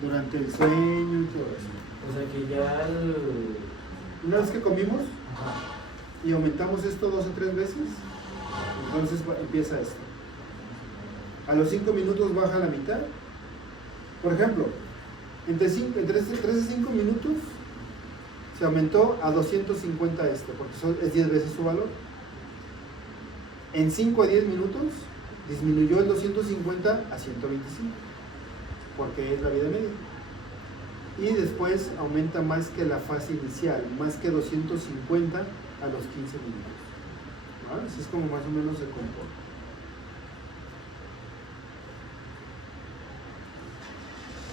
Durante el sueño y todo eso. O sea que ya el... Una vez que comimos Ajá. y aumentamos esto 2 o 3 veces, entonces empieza esto. A los 5 minutos baja a la mitad. Por ejemplo, entre 3 a 5 minutos se aumentó a 250 porque es 10 veces su valor. En 5 a 10 minutos disminuyó el 250 a 125, porque es la vida media. Y después aumenta más que la fase inicial, más que 250 a los 15 minutos. ¿Vale? Así es como más o menos se comporta.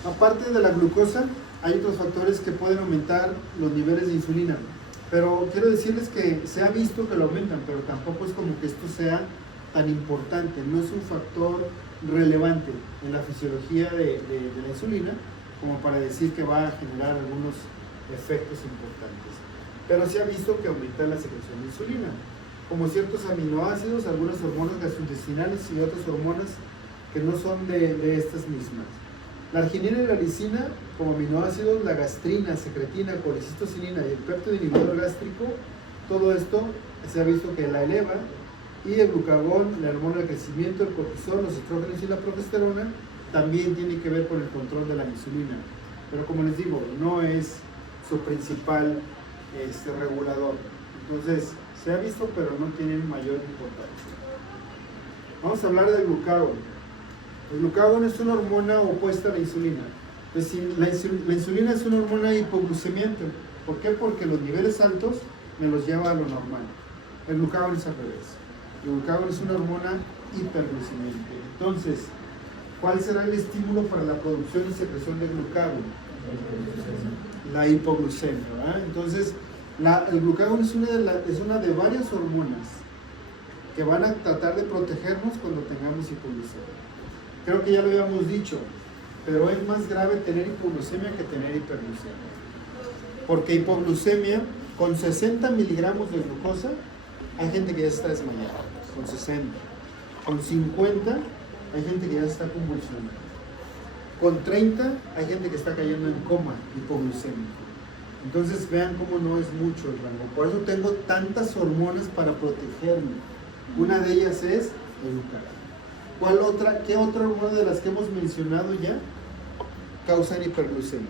Aparte de la glucosa, hay otros factores que pueden aumentar los niveles de insulina. Pero quiero decirles que se ha visto que lo aumentan, pero tampoco es como que esto sea tan importante. No es un factor relevante en la fisiología de la insulina como para decir que va a generar algunos efectos importantes. Pero se ha visto que aumenta la secreción de insulina, como ciertos aminoácidos, algunas hormonas gastrointestinales y otras hormonas que no son de estas mismas. La arginina y la lisina como aminoácidos, la gastrina, secretina, colecistocinina y el péptido inhibidor gástrico, todo esto se ha visto que la eleva, y el glucagón, la hormona del crecimiento, el cortisol, los estrógenos y la progesterona también tiene que ver con el control de la insulina. Pero como les digo, no es su principal regulador. Entonces, se ha visto, pero no tiene mayor importancia. Vamos a hablar del glucagón. El glucagón es una hormona opuesta a la insulina. Es decir, la insulina es una hormona hipoglucemiante. ¿Por qué? Porque los niveles altos me los lleva a lo normal. El glucagón es al revés. El glucagón es una hormona hiperglucemiante. Entonces, ¿cuál será el estímulo para la producción y secreción de glucagón? La hipoglucemia, ¿verdad? Entonces, el glucagón es una de varias hormonas que van a tratar de protegernos cuando tengamos hipoglucemia. Creo que ya lo habíamos dicho, pero es más grave tener hipoglucemia que tener hiperglucemia. Porque hipoglucemia, con 60 miligramos de glucosa, hay gente que ya se está desmayada, con 60. Con 50, hay gente que ya se está convulsionando. Con 30, hay gente que está cayendo en coma hipoglucémico. Entonces vean cómo no es mucho el rango. Por eso tengo tantas hormonas para protegerme. Una de ellas es el glucagón. ¿Cuál otra? ¿Qué otra hormona de las que hemos mencionado ya causan hiperglucemia?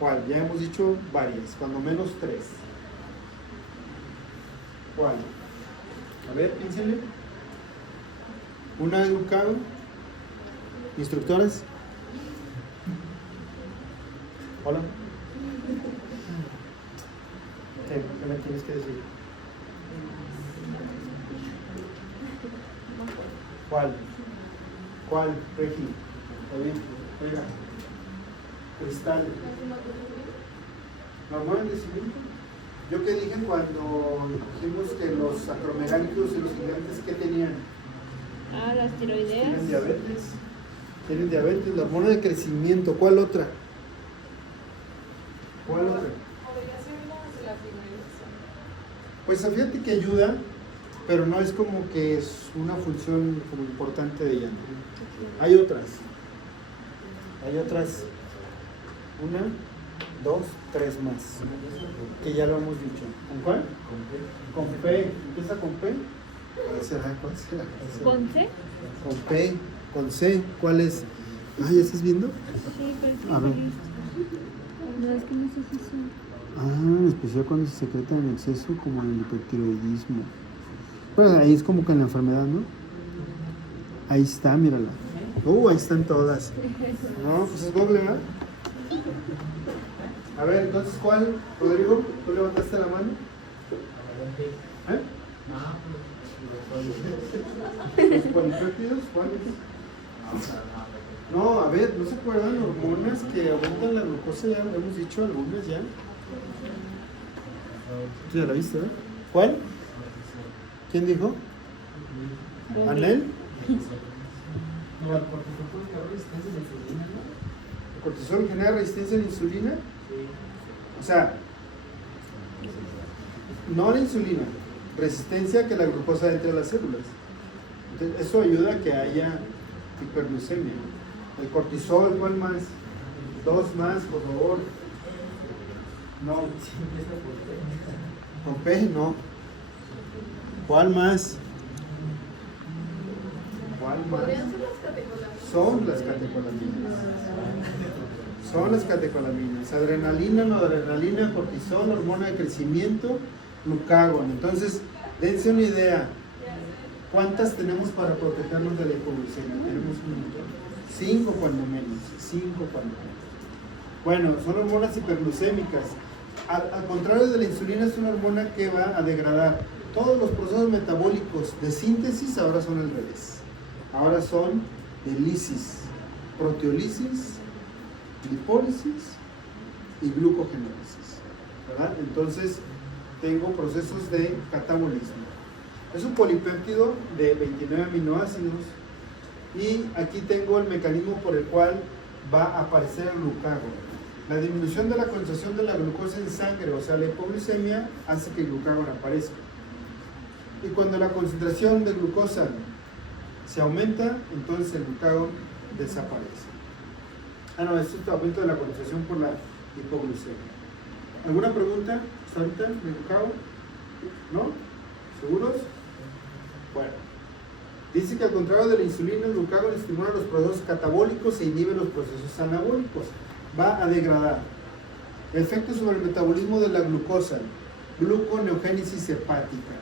¿Cuál? Ya hemos dicho varias, cuando menos 3. ¿Cuál? A ver, piénsenle. Una de glucagón. ¿Instructoras? Hola. ¿Qué me tienes que decir? ¿Cuál? ¿Cuál, Regi? Oiga. Cristal. ¿Hormona de crecimiento? Yo que dije cuando dijimos que los acromegálicos y los gigantes, ¿qué tenían? Ah, las tiroideas. Tienen diabetes. Tienen diabetes, la hormona de crecimiento. ¿Cuál otra? ¿Cuál otra? Podría ser la tiroides. Pues fíjate que ayuda, pero no es como que es una función como importante de ella. Hay otras. Hay otras. 1, 2, 3 más. Que ya lo hemos dicho. ¿Con cuál? Con P. ¿Empieza con P? ¿Cuál será? ¿Cuál será? ¿Con C? Con P. Con C. ¿Cuál es? Ah, ¿ya estás viendo? Sí, pero sí. A ver. No, es que no sé si son. Ah, en especial cuando se secreta en exceso, como en el hipotiroidismo. Pues ahí es como que en la enfermedad, ¿no? Ahí está, mírala. Ahí están todas. No, pues es doble, ¿verdad? A ver, entonces, ¿cuál, Rodrigo? ¿Tú levantaste la mano? ¿Eh? ¿Los polipéptidos? ¿Cuáles? No, a ver, ¿no se acuerdan hormonas que aumentan la glucosa? Ya lo hemos dicho algunas ya. ¿Tú ya la viste, eh? ¿Cuál? ¿Quién dijo? ¿Anel? No, el cortisol genera resistencia a la insulina, ¿no? ¿El cortisol genera resistencia a la insulina? Sí. O sea, no a la insulina, resistencia a que la glucosa entre a las células. Entonces, eso ayuda a que haya hiperglucemia. El cortisol, ¿cuál más? Dos más, por favor. No. ¿Con P? No. ¿Cuál más? ¿Cuál más? Podrían ser las catecolaminas. Son las catecolaminas. Son las catecolaminas. Adrenalina, noradrenalina, cortisol, hormona de crecimiento, glucagón. Entonces, dense una idea. ¿Cuántas tenemos para protegernos de la hipoglucemia? Tenemos un montón. 5 cuando menos. 5 cuando menos. Bueno, son hormonas hiperglucémicas. Al contrario de la insulina, es una hormona que va a degradar. Todos los procesos metabólicos de síntesis ahora son al revés. Ahora son de lisis, proteólisis, lipólisis y glucogenólisis, ¿verdad? Entonces tengo procesos de catabolismo. Es un polipéptido de 29 aminoácidos y aquí tengo el mecanismo por el cual va a aparecer el glucagón. La disminución de la concentración de la glucosa en sangre, o sea la hipoglucemia, hace que el glucagón aparezca. Y cuando la concentración de glucosa se aumenta, entonces el glucagón desaparece. No, esto es el aumento de la concentración por la hipoglucemia. ¿Alguna pregunta hasta ahorita de glucagón? ¿No? ¿Seguros? Bueno, dice que al contrario de la insulina, el glucagón estimula los procesos catabólicos e inhibe los procesos anabólicos. Va a degradar. Efecto sobre el metabolismo de la glucosa, gluconeogénesis hepática.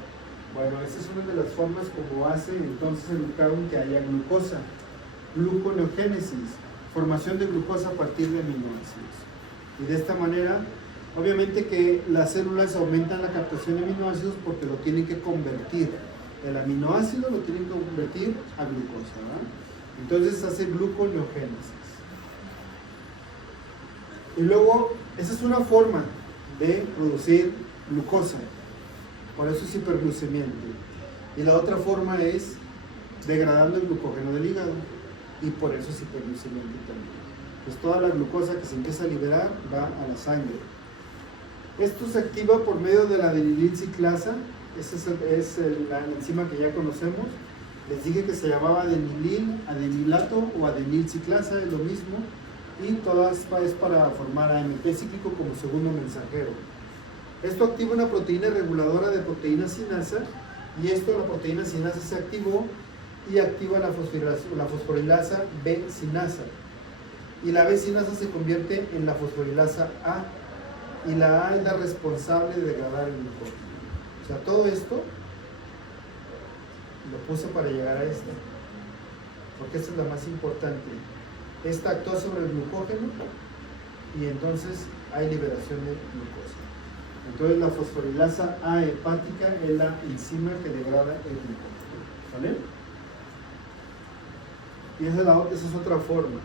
Bueno, esa es una de las formas como hace entonces el glucagón que haya glucosa. Gluconeogénesis, formación de glucosa a partir de aminoácidos. Y de esta manera, obviamente que las células aumentan la captación de aminoácidos porque lo tienen que convertir. El aminoácido lo tienen que convertir a glucosa, ¿verdad? Entonces hace gluconeogénesis. Y luego, esa es una forma de producir glucosa. Por eso es hiperglucemiante. Y la otra forma es degradando el glucógeno del hígado. Y por eso es hiperglucemiante también. Pues toda la glucosa que se empieza a liberar va a la sangre. Esto se activa por medio de la adenililciclasa. Esa es la enzima que ya conocemos. Les dije que se llamaba adenilil, adenilato o adenilciclasa, es lo mismo. Y todas es para formar AMP cíclico como segundo mensajero. Esto activa una proteína reguladora de proteína sinasa, y la proteína sinasa se activó y activa la fosforilasa B sinasa. Y la B sinasa se convierte en la fosforilasa A, y la A es la responsable de degradar el glucógeno. O sea, todo esto lo puse para llegar a esta, porque esta es la más importante. Esta actúa sobre el glucógeno y entonces hay liberación de glucosa. Entonces la fosforilasa A hepática es la enzima que degrada el glucógeno. ¿Vale? Y esa es otra forma.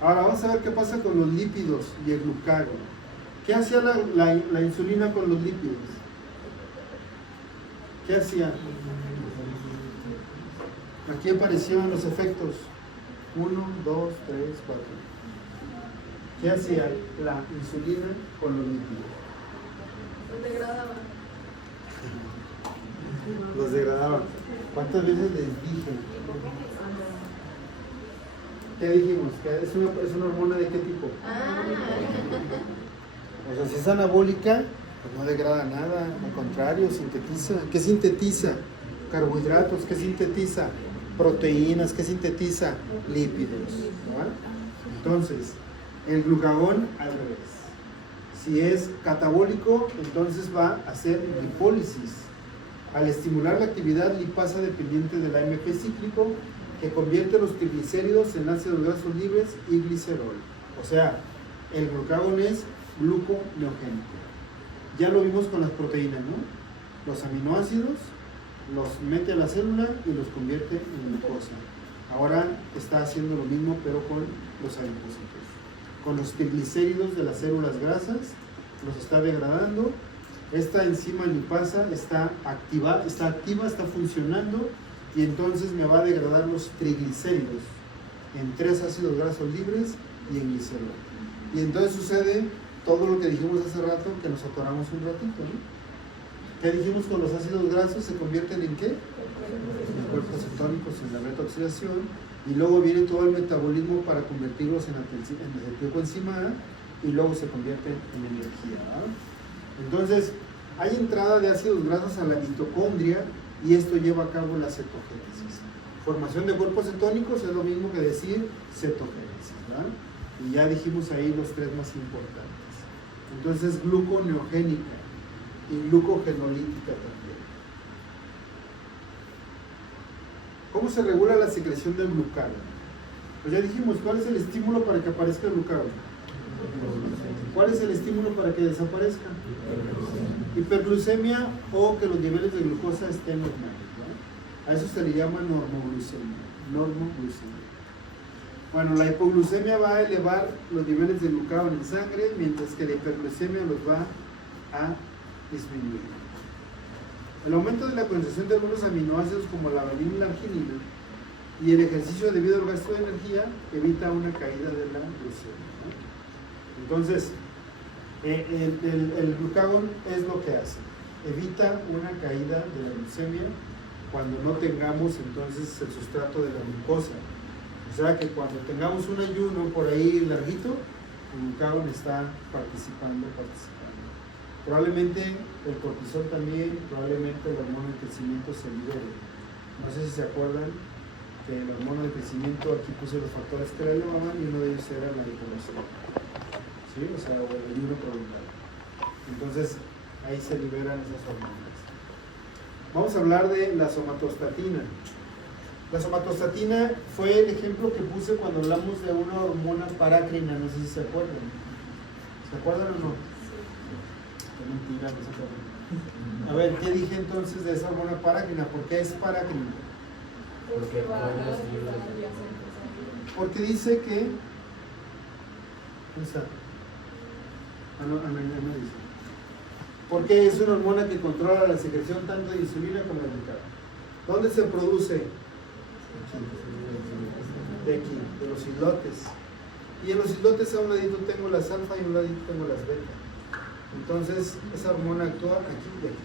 Ahora vamos a ver qué pasa con los lípidos y el glucagón. ¿Qué hacía la insulina con los lípidos? ¿Qué hacía? Aquí aparecieron los efectos. 1, 2, 3, 4. ¿Qué hacía la insulina con los lípidos? Los degradaba. Los degradaban. ¿Cuántas veces les dije? ¿Qué dijimos? ¿Que es una hormona de qué tipo? O sea, si es anabólica, pues no degrada nada, al contrario, sintetiza. ¿Qué sintetiza? Carbohidratos. ¿Qué sintetiza? Proteínas. ¿Qué sintetiza? Lípidos. ¿Verdad? Entonces, el glucagón al revés. Si es catabólico, entonces va a hacer lipólisis. Al estimular la actividad lipasa dependiente del AMP cíclico, que convierte los triglicéridos en ácidos grasos libres y glicerol. O sea, el glucagón es gluconeogénico. Ya lo vimos con las proteínas, ¿no? Los aminoácidos los mete a la célula y los convierte en glucosa. Ahora está haciendo lo mismo, pero con los adipocitos. Con los triglicéridos de las células grasas, los está degradando. Esta enzima lipasa está activa, está funcionando, y entonces me va a degradar los triglicéridos en 3 ácidos grasos libres y en glicerol. Y entonces sucede todo lo que dijimos hace rato, que nos atoramos un ratito, ¿no? ¿Qué dijimos con los ácidos grasos? ¿Se convierten en qué? En cuerpos cetónicos, en la beta oxidación, y luego viene todo el metabolismo para convertirlos en acetilcoenzima y luego se convierten en energía, ¿verdad? Entonces, hay entrada de ácidos grasos a la mitocondria y esto lleva a cabo la cetogénesis. Formación de cuerpos cetónicos es lo mismo que decir cetogénesis, ¿verdad? Y ya dijimos ahí los tres más importantes. Entonces, gluconeogénica y glucogenolítica también. ¿Cómo se regula la secreción del glucagón? Pues ya dijimos, ¿cuál es el estímulo para que aparezca el glucagón? ¿Cuál es el estímulo para que desaparezca? Hiperglucemia o que los niveles de glucosa estén normales, ¿no? A eso se le llama normoglucemia. Bueno, la hipoglucemia va a elevar los niveles de glucagón en sangre, mientras que la hiperglucemia los va a disminuir. El aumento de la concentración de algunos aminoácidos como la valine y la arginina y el ejercicio debido al gasto de energía evita una caída de la glucemia, ¿no? Entonces, el glucagón es lo que hace, evita una caída de la glucemia cuando no tengamos entonces el sustrato de la glucosa. O sea que cuando tengamos un ayuno por ahí larguito, el glucagón está participando. Probablemente el cortisol también, probablemente el hormona de crecimiento se libere. No sé si se acuerdan que el hormona de crecimiento, aquí puse los factores que le elevaban y uno de ellos era la hipoglucemia. ¿Sí? O sea, o el ayuno prolongado. Entonces, ahí se liberan esas hormonas. Vamos a hablar de la somatostatina. La somatostatina fue el ejemplo que puse cuando hablamos de una hormona parácrina, no sé si se acuerdan. ¿Se acuerdan o no? Qué mentira, no se acuerdan. A ver, ¿qué dije entonces de esa hormona parácrina? ¿Por qué es parácrina? Porque va a Porque dice que... ¿Dónde está? No dice. Porque es una hormona que controla la secreción tanto de insulina como de glucagón. ¿Dónde se produce? De aquí, de los islotes. Y en los islotes a un ladito tengo las alfa y a un ladito tengo las beta. Entonces, esa hormona actúa aquí y aquí.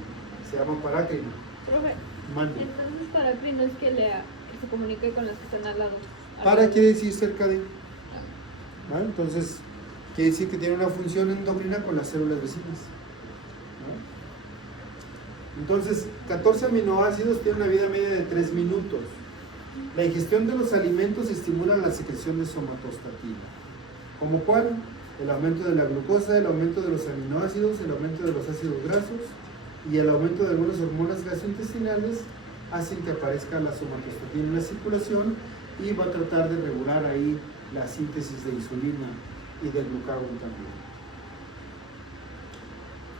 Se llama parácrina. Profe, Mande. entonces parácrina es que se comunique con las que están al lado. Para quiere decir cerca de. ¿No? Entonces, quiere decir que tiene una función endocrina con las células vecinas. ¿No? Entonces, 14 aminoácidos tienen una vida media de 3 minutos. La ingestión de los alimentos estimula la secreción de somatostatina. ¿Como cuál? El aumento de la glucosa, el aumento de los aminoácidos, el aumento de los ácidos grasos y el aumento de algunas hormonas gastrointestinales hacen que aparezca la somatostatina en la circulación y va a tratar de regular ahí la síntesis de insulina y del glucagón también.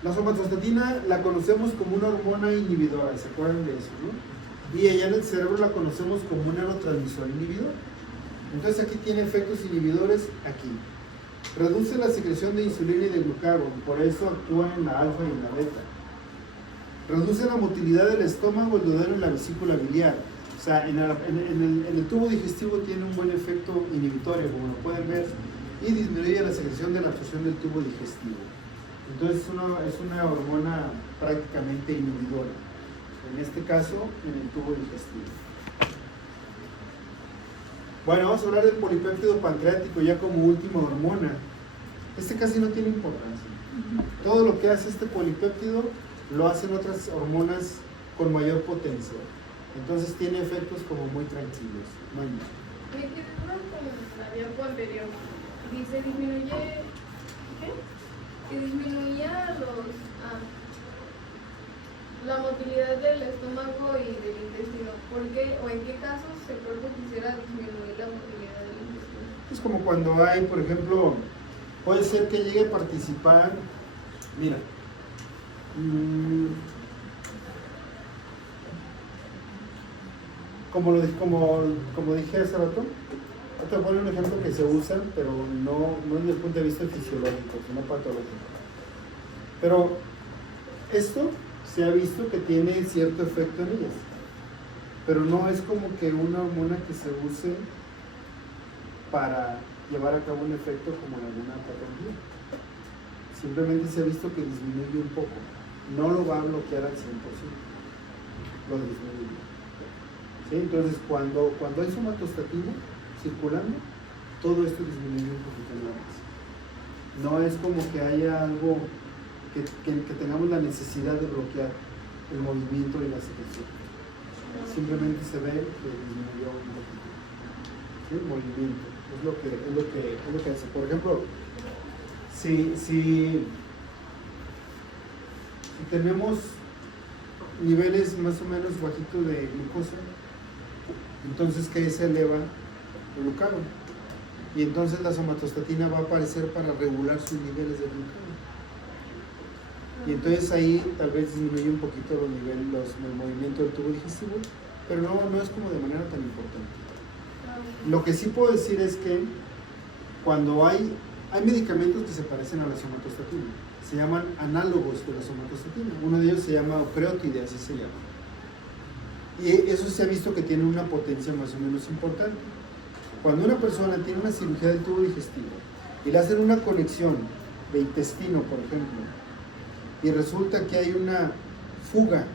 La somatostatina la conocemos como una hormona inhibidora, ¿se acuerdan de eso, no? Y allá en el cerebro la conocemos como un neurotransmisor inhibidor. Entonces aquí tiene efectos inhibidores aquí. Reduce la secreción de insulina y de glucagón, por eso actúa en la alfa y en la beta. Reduce la motilidad del estómago, el duodeno y la vesícula biliar. O sea, en el tubo digestivo tiene un buen efecto inhibitorio, como lo pueden ver, y disminuye la secreción de la absorción del tubo digestivo. Entonces es una hormona prácticamente inhibidora. En este caso, en el tubo digestivo. Bueno, vamos a hablar del polipéptido pancreático ya como última hormona. Este casi no tiene importancia. Todo lo que hace este polipéptido lo hacen otras hormonas con mayor potencia. Entonces tiene efectos como muy tranquilos. No hay más. Me quedé con la diapo anterior. Dice disminuye. ¿Qué? Que disminuía la motilidad del estómago y del intestino. ¿Por qué o en qué casos el cuerpo quisiera disminuir la motilidad del intestino? Es como cuando hay, por ejemplo, puede ser que llegue a participar, mira, como dije hace rato, te voy a poner un ejemplo que se usa, pero no desde el punto de vista fisiológico, sino patológico. Pero esto se ha visto que tiene cierto efecto en ellas, pero no es como que una hormona que se use para llevar a cabo un efecto como en alguna patología. Simplemente se ha visto que disminuye un poco, no lo va a bloquear al 100%, lo disminuye. ¿Sí? Entonces, cuando hay somatostatina circulando, todo esto disminuye un poquito nada más. No es como que haya algo que tengamos la necesidad de bloquear el movimiento y la secreción. Simplemente se ve que disminuyó un poquito. ¿Sí? El movimiento. Es lo que hace. Por ejemplo, si tenemos niveles más o menos bajitos de glucosa, entonces ¿qué se eleva? El glucagón. Y entonces la somatostatina va a aparecer para regular sus niveles de glucagón. Y entonces ahí tal vez disminuye un poquito el movimiento del tubo digestivo, pero no es como de manera tan importante. Lo que sí puedo decir es que cuando hay medicamentos que se parecen a la somatostatina, se llaman análogos de la somatostatina. Uno de ellos se llama ocreotide, así se llama. Y eso se ha visto que tiene una potencia más o menos importante. Cuando una persona tiene una cirugía del tubo digestivo y le hacen una conexión de intestino, por ejemplo, y resulta que hay una fuga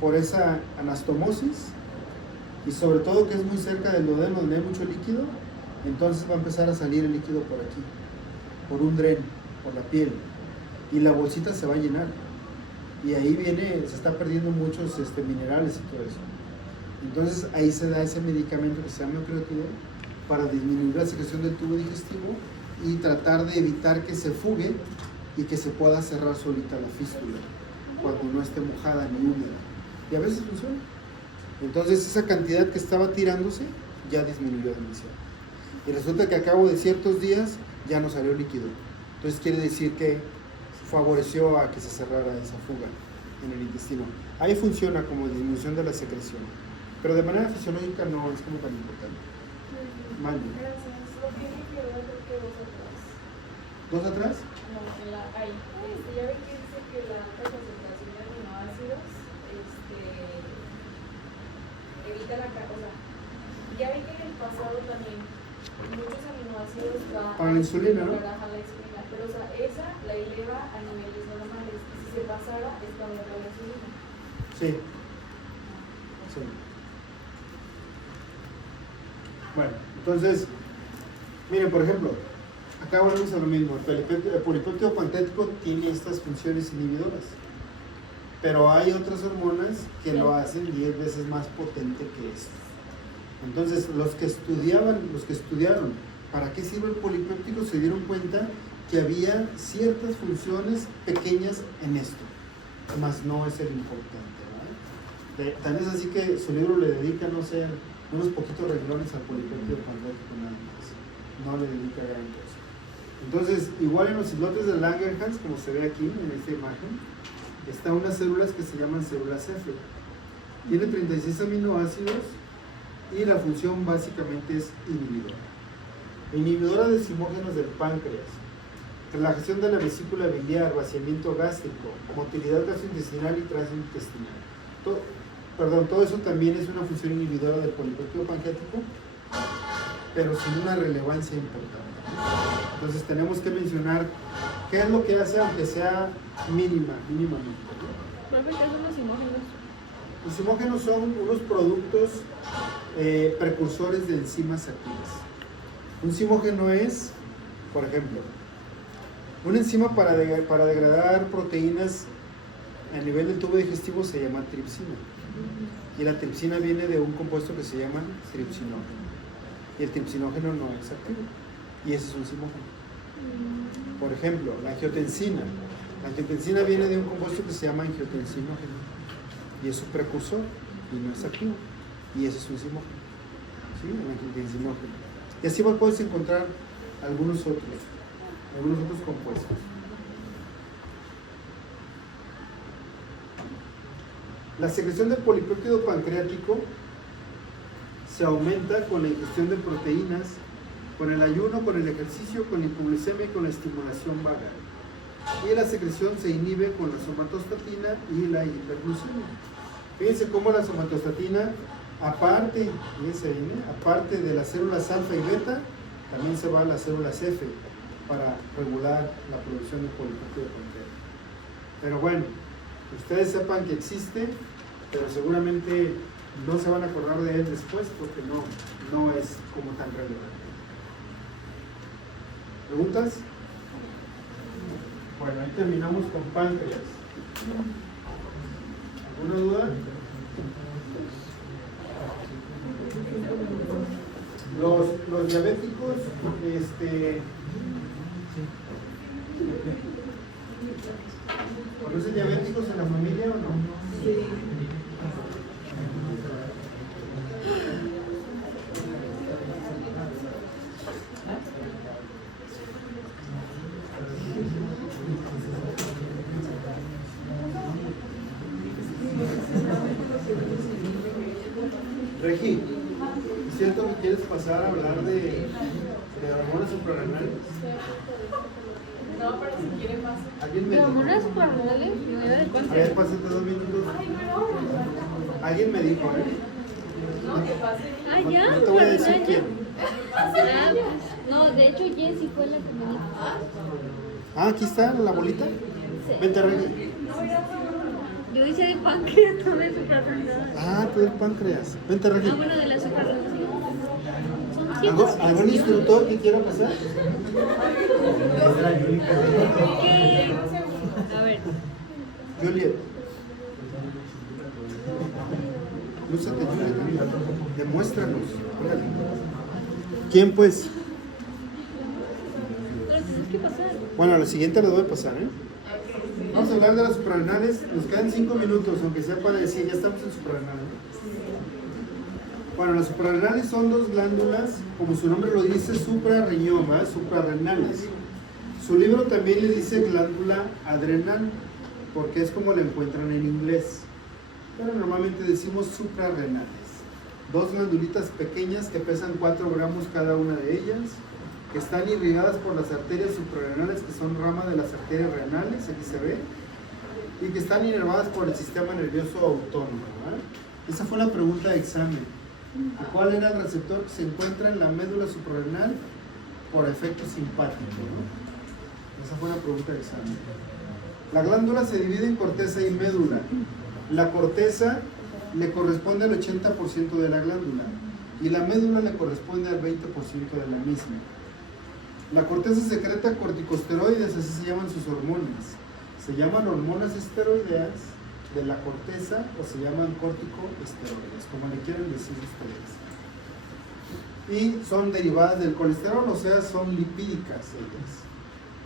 por esa anastomosis, y sobre todo que es muy cerca del duodeno donde hay mucho líquido, entonces va a empezar a salir el líquido por aquí, por un dren, por la piel, y la bolsita se va a llenar, y ahí se está perdiendo muchos minerales y todo eso. Entonces ahí se da ese medicamento que se llama ocreotide para disminuir la secreción del tubo digestivo y tratar de evitar que se fugue y que se pueda cerrar solita la fístula cuando no esté mojada ni húmeda. Y a veces funciona. Entonces esa cantidad que estaba tirándose ya disminuyó demasiado. Y resulta que a cabo de ciertos días ya no salió líquido. Entonces quiere decir que favoreció a que se cerrara esa fuga en el intestino. Ahí funciona como disminución de la secreción. Pero de manera fisiológica no es como tan importante. Mande. Gracias. Lo tiene que ver porque ¿Dos atrás? no, ahí. Ya ven que dice que la alta concentración de aminoácidos evita la sea, ya ven que en el pasado también muchos aminoácidos para la insulina, ¿no? Para la insulina, pero o sea, esa la eleva a niveles normales. Y si se pasara, es cuando entra la insulina. Sí. Sí. Bueno, entonces, miren, por ejemplo, acá volvemos a lo mismo. El polipéptido pancreático tiene estas funciones inhibidoras, pero hay otras hormonas que lo hacen 10 veces más potente que esto. Entonces, los que estudiaron para qué sirve el polipéptico se dieron cuenta que había ciertas funciones pequeñas en esto, más no es el importante, ¿verdad? Tan es así que su libro le dedica, no sé, unos poquitos renglones al polipéptido pancreático nada más, no le dedica gran cosa. Entonces, igual en los islotes de Langerhans, como se ve aquí en esta imagen, están unas células que se llaman células F. Tiene 36 aminoácidos y la función básicamente es inhibidora. Inhibidora de zimógenos del páncreas, relajación de la vesícula biliar, vaciamiento gástrico, motilidad gastrointestinal y transintestinal. Todo eso también es una función inhibidora del polipéptido pancreático, pero sin una relevancia importante. Entonces tenemos que mencionar qué es lo que hace, aunque sea mínimamente, ¿no? ¿Qué son los zimógenos? Los zimógenos son unos productos precursores de enzimas activas. Un zimógeno es, por ejemplo, una enzima para degradar proteínas a nivel del tubo digestivo se llama tripsina. Y la tripsina viene de un compuesto que se llama tripsinógeno. Y el tripsinógeno no es activo. Y ese es un zimógeno. Por ejemplo, la angiotensina. La angiotensina viene de un compuesto que se llama angiotensinógeno. Y es un precursor y no es activo. Y ese es un zimógeno. ¿Sí? El angiotensinógeno. Y así puedes encontrar algunos otros compuestos. La secreción del polipéptido pancreático se aumenta con la ingestión de proteínas, con el ayuno, con el ejercicio, con la hipoglucemia y con la estimulación vagal. Y la secreción se inhibe con la somatostatina y la hiperglucemia. Fíjense cómo la somatostatina, aparte de las células alfa y beta, también se va a las células F para regular la producción de polipéptido pancreático. Pero bueno, ustedes sepan que existe, pero seguramente no se van a acordar de él después porque no es como tan relevante. ¿Preguntas? Bueno, ahí terminamos con páncreas. ¿Alguna duda? Los diabéticos, ¿conocen diabéticos en la familia o no? Regi, ¿es cierto que quieres pasar a hablar de hormonas suprarrenales? No, pero si quieren más. ¿Alguien me ¿De dijo? hormonas suprarrenales? ¿De A ver, páncreas? pásate 2 minutos. Ay, no. Alguien me dijo, No, que pase. Ah, No, ya. no te voy a decir ya. quién. Ah, no, de hecho Jessie fue la que me dijo. Ah, aquí está la bolita. Vente, Regi. Yo hice de páncreas, no de suprarrenal. Ah, tú del páncreas. Vente, Regi. Ah, bueno, de la suprarrenal. Son ¿Algún instructor que quiera pasar? ¿Qué? A ver. Juliet. Lúcete, Juliet. Demuéstranos. Órale. ¿Quién, pues? Pero tienes que pasar. Bueno, a la siguiente lo voy a pasar, ¿eh? Vamos a hablar de las suprarrenales. Nos quedan 5 minutos, aunque sea para decir, ya estamos en suprarrenales. Bueno, las suprarrenales son 2 glándulas, como su nombre lo dice, suprarrenal, suprarrenales. Su libro también le dice glándula adrenal, porque es como la encuentran en inglés. Pero normalmente decimos suprarrenales. 2 glandulitas pequeñas que pesan 4 gramos cada una de ellas, que están irrigadas por las arterias suprarrenales, que son rama de las arterias renales, aquí se ve, y que están inervadas por el sistema nervioso autónomo, ¿verdad? Esa fue la pregunta de examen. ¿Cuál era el receptor que se encuentra en la médula suprarrenal por efecto simpático, ¿no? Esa fue la pregunta de examen. La glándula se divide en corteza y médula. La corteza le corresponde al 80% de la glándula y la médula le corresponde al 20% de la misma. La corteza secreta corticosteroides, así se llaman sus hormonas. Se llaman hormonas esteroideas de la corteza o se llaman corticosteroides, como le quieran decir ustedes. Y son derivadas del colesterol, o sea, son lipídicas ellas.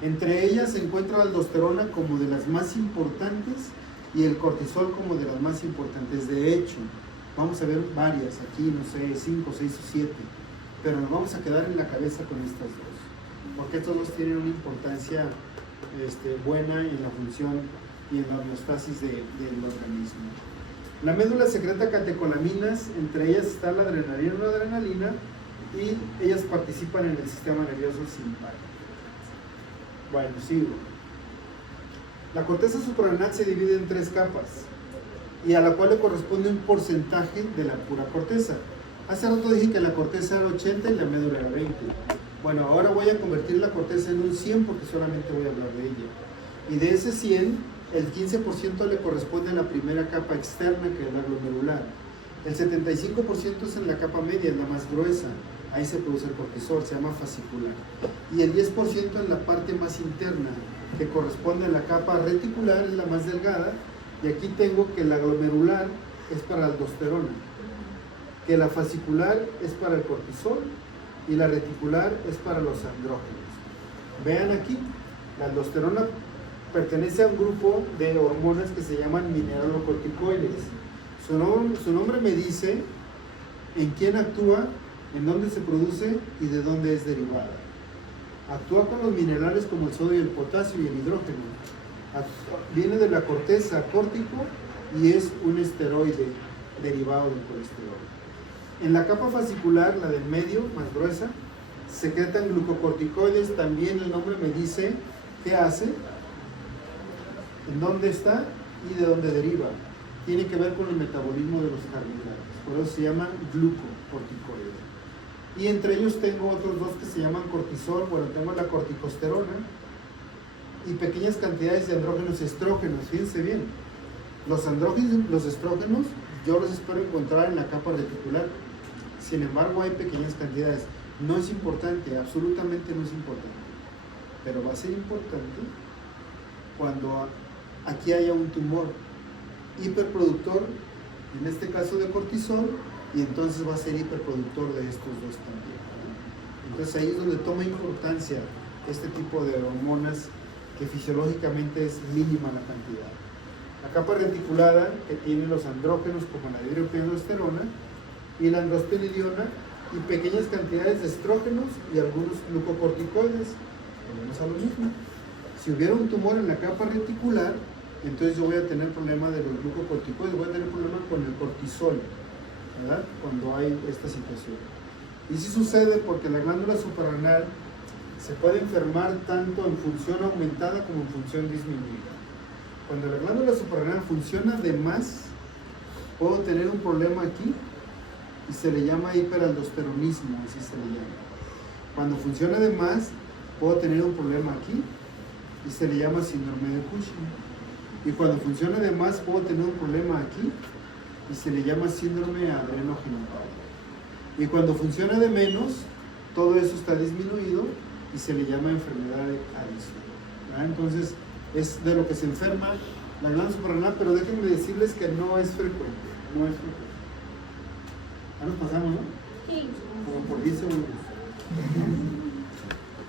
Entre ellas se encuentra la aldosterona como de las más importantes y el cortisol como de las más importantes. De hecho, vamos a ver varias aquí, no sé, 5, 6 o 7, pero nos vamos a quedar en la cabeza con estas 2, porque estos 2 tienen una importancia buena en la función y en la homeostasis del organismo. La médula secreta catecolaminas, entre ellas está la adrenalina y la noradrenalina, y ellas participan en el sistema nervioso simpático. Bueno, sigo. La corteza suprarrenal se divide en 3 capas, y a la cual le corresponde un porcentaje de la pura corteza. Hace rato dije que la corteza era 80 y la médula era 20. Bueno, ahora voy a convertir la corteza en un 100 porque solamente voy a hablar de ella. Y de ese 100, el 15% le corresponde a la primera capa externa, que es la glomerular. El 75% es en la capa media, es la más gruesa. Ahí se produce el cortisol, se llama fascicular. Y el 10% en la parte más interna, que corresponde a la capa reticular, es la más delgada. Y aquí tengo que la glomerular es para la aldosterona, que la fascicular es para el cortisol y la reticular es para los andrógenos. Vean aquí, la aldosterona pertenece a un grupo de hormonas que se llaman mineralocorticoides. Su nombre me dice en quién actúa, en dónde se produce y de dónde es derivada. Actúa con los minerales como el sodio y el potasio y el hidrógeno. Viene de la corteza córtico y es un esteroide derivado del colesterol. En la capa fascicular, la del medio, más gruesa, secretan glucocorticoides. También el nombre me dice qué hace, en dónde está y de dónde deriva. Tiene que ver con el metabolismo de los carbohidratos, por eso se llaman glucocorticoides. Y entre ellos tengo otros 2 que se llaman cortisol. Bueno, tengo la corticosterona y pequeñas cantidades de andrógenos y estrógenos. Fíjense bien, los andrógenos, los estrógenos yo los espero encontrar en la capa reticular. Sin embargo, hay pequeñas cantidades. No es importante, absolutamente no es importante. Pero va a ser importante cuando aquí haya un tumor hiperproductor, en este caso de cortisol, y entonces va a ser hiperproductor de estos dos también, ¿no? Entonces ahí es donde toma importancia este tipo de hormonas que fisiológicamente es mínima la cantidad. La capa reticulada, que tiene los andrógenos como la dihidroepiandrosterona y la androstenediona, y pequeñas cantidades de estrógenos y algunos glucocorticoides. Volvemos a lo mismo. Si hubiera un tumor en la capa reticular, entonces yo voy a tener problema de los glucocorticoides, voy a tener problema con el cortisol, ¿verdad? Cuando hay esta situación. Y sí sucede porque la glándula suprarrenal se puede enfermar tanto en función aumentada como en función disminuida. Cuando la glándula suprarrenal funciona de más, puedo tener un problema aquí y se le llama hiperaldosteronismo, así se le llama. Cuando funciona de más, puedo tener un problema aquí y se le llama síndrome de Cushing. Y cuando funciona de más, puedo tener un problema aquí y se le llama síndrome adrenogenopático. Y cuando funciona de menos, todo eso está disminuido y se le llama enfermedad de Addison, ¿verdad? Entonces, es de lo que se enferma la glándula suprarrenal, pero déjenme decirles que no es frecuente, no es frecuente. Ya nos pasamos, ¿no? Sí. Como por 10 segundos.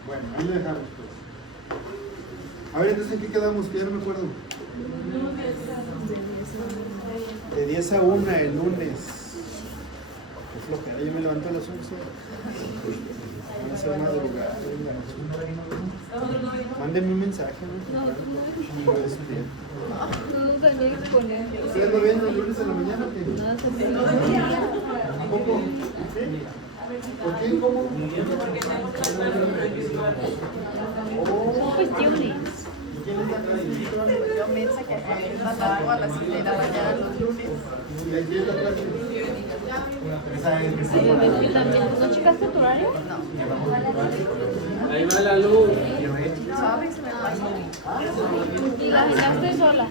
Bueno, ahí lo dejamos, pues. A ver, entonces, ¿en qué quedamos? Que ya no me acuerdo. De 10 a 1 el lunes. Qué flojera, yo me levanto a las 11. Van a ser madrugada. Mándenme un mensaje, ¿no? No, Me despierto. nunca lo exponer. ¿Ustedes lo ven los lunes en la mañana o qué? Nada, se me ¿Cómo? ¿Por qué? ¿Cómo? Son cuestiones. ¿Quién está acá? Yo pienso que es más largo a las 7 de la mañana los lunes. ¿Y aquí es la clase? Yo también. ¿No checaste tu horario? Ahí va la luz. ¿Sabes? Se me pasó. Y la agendaste sola.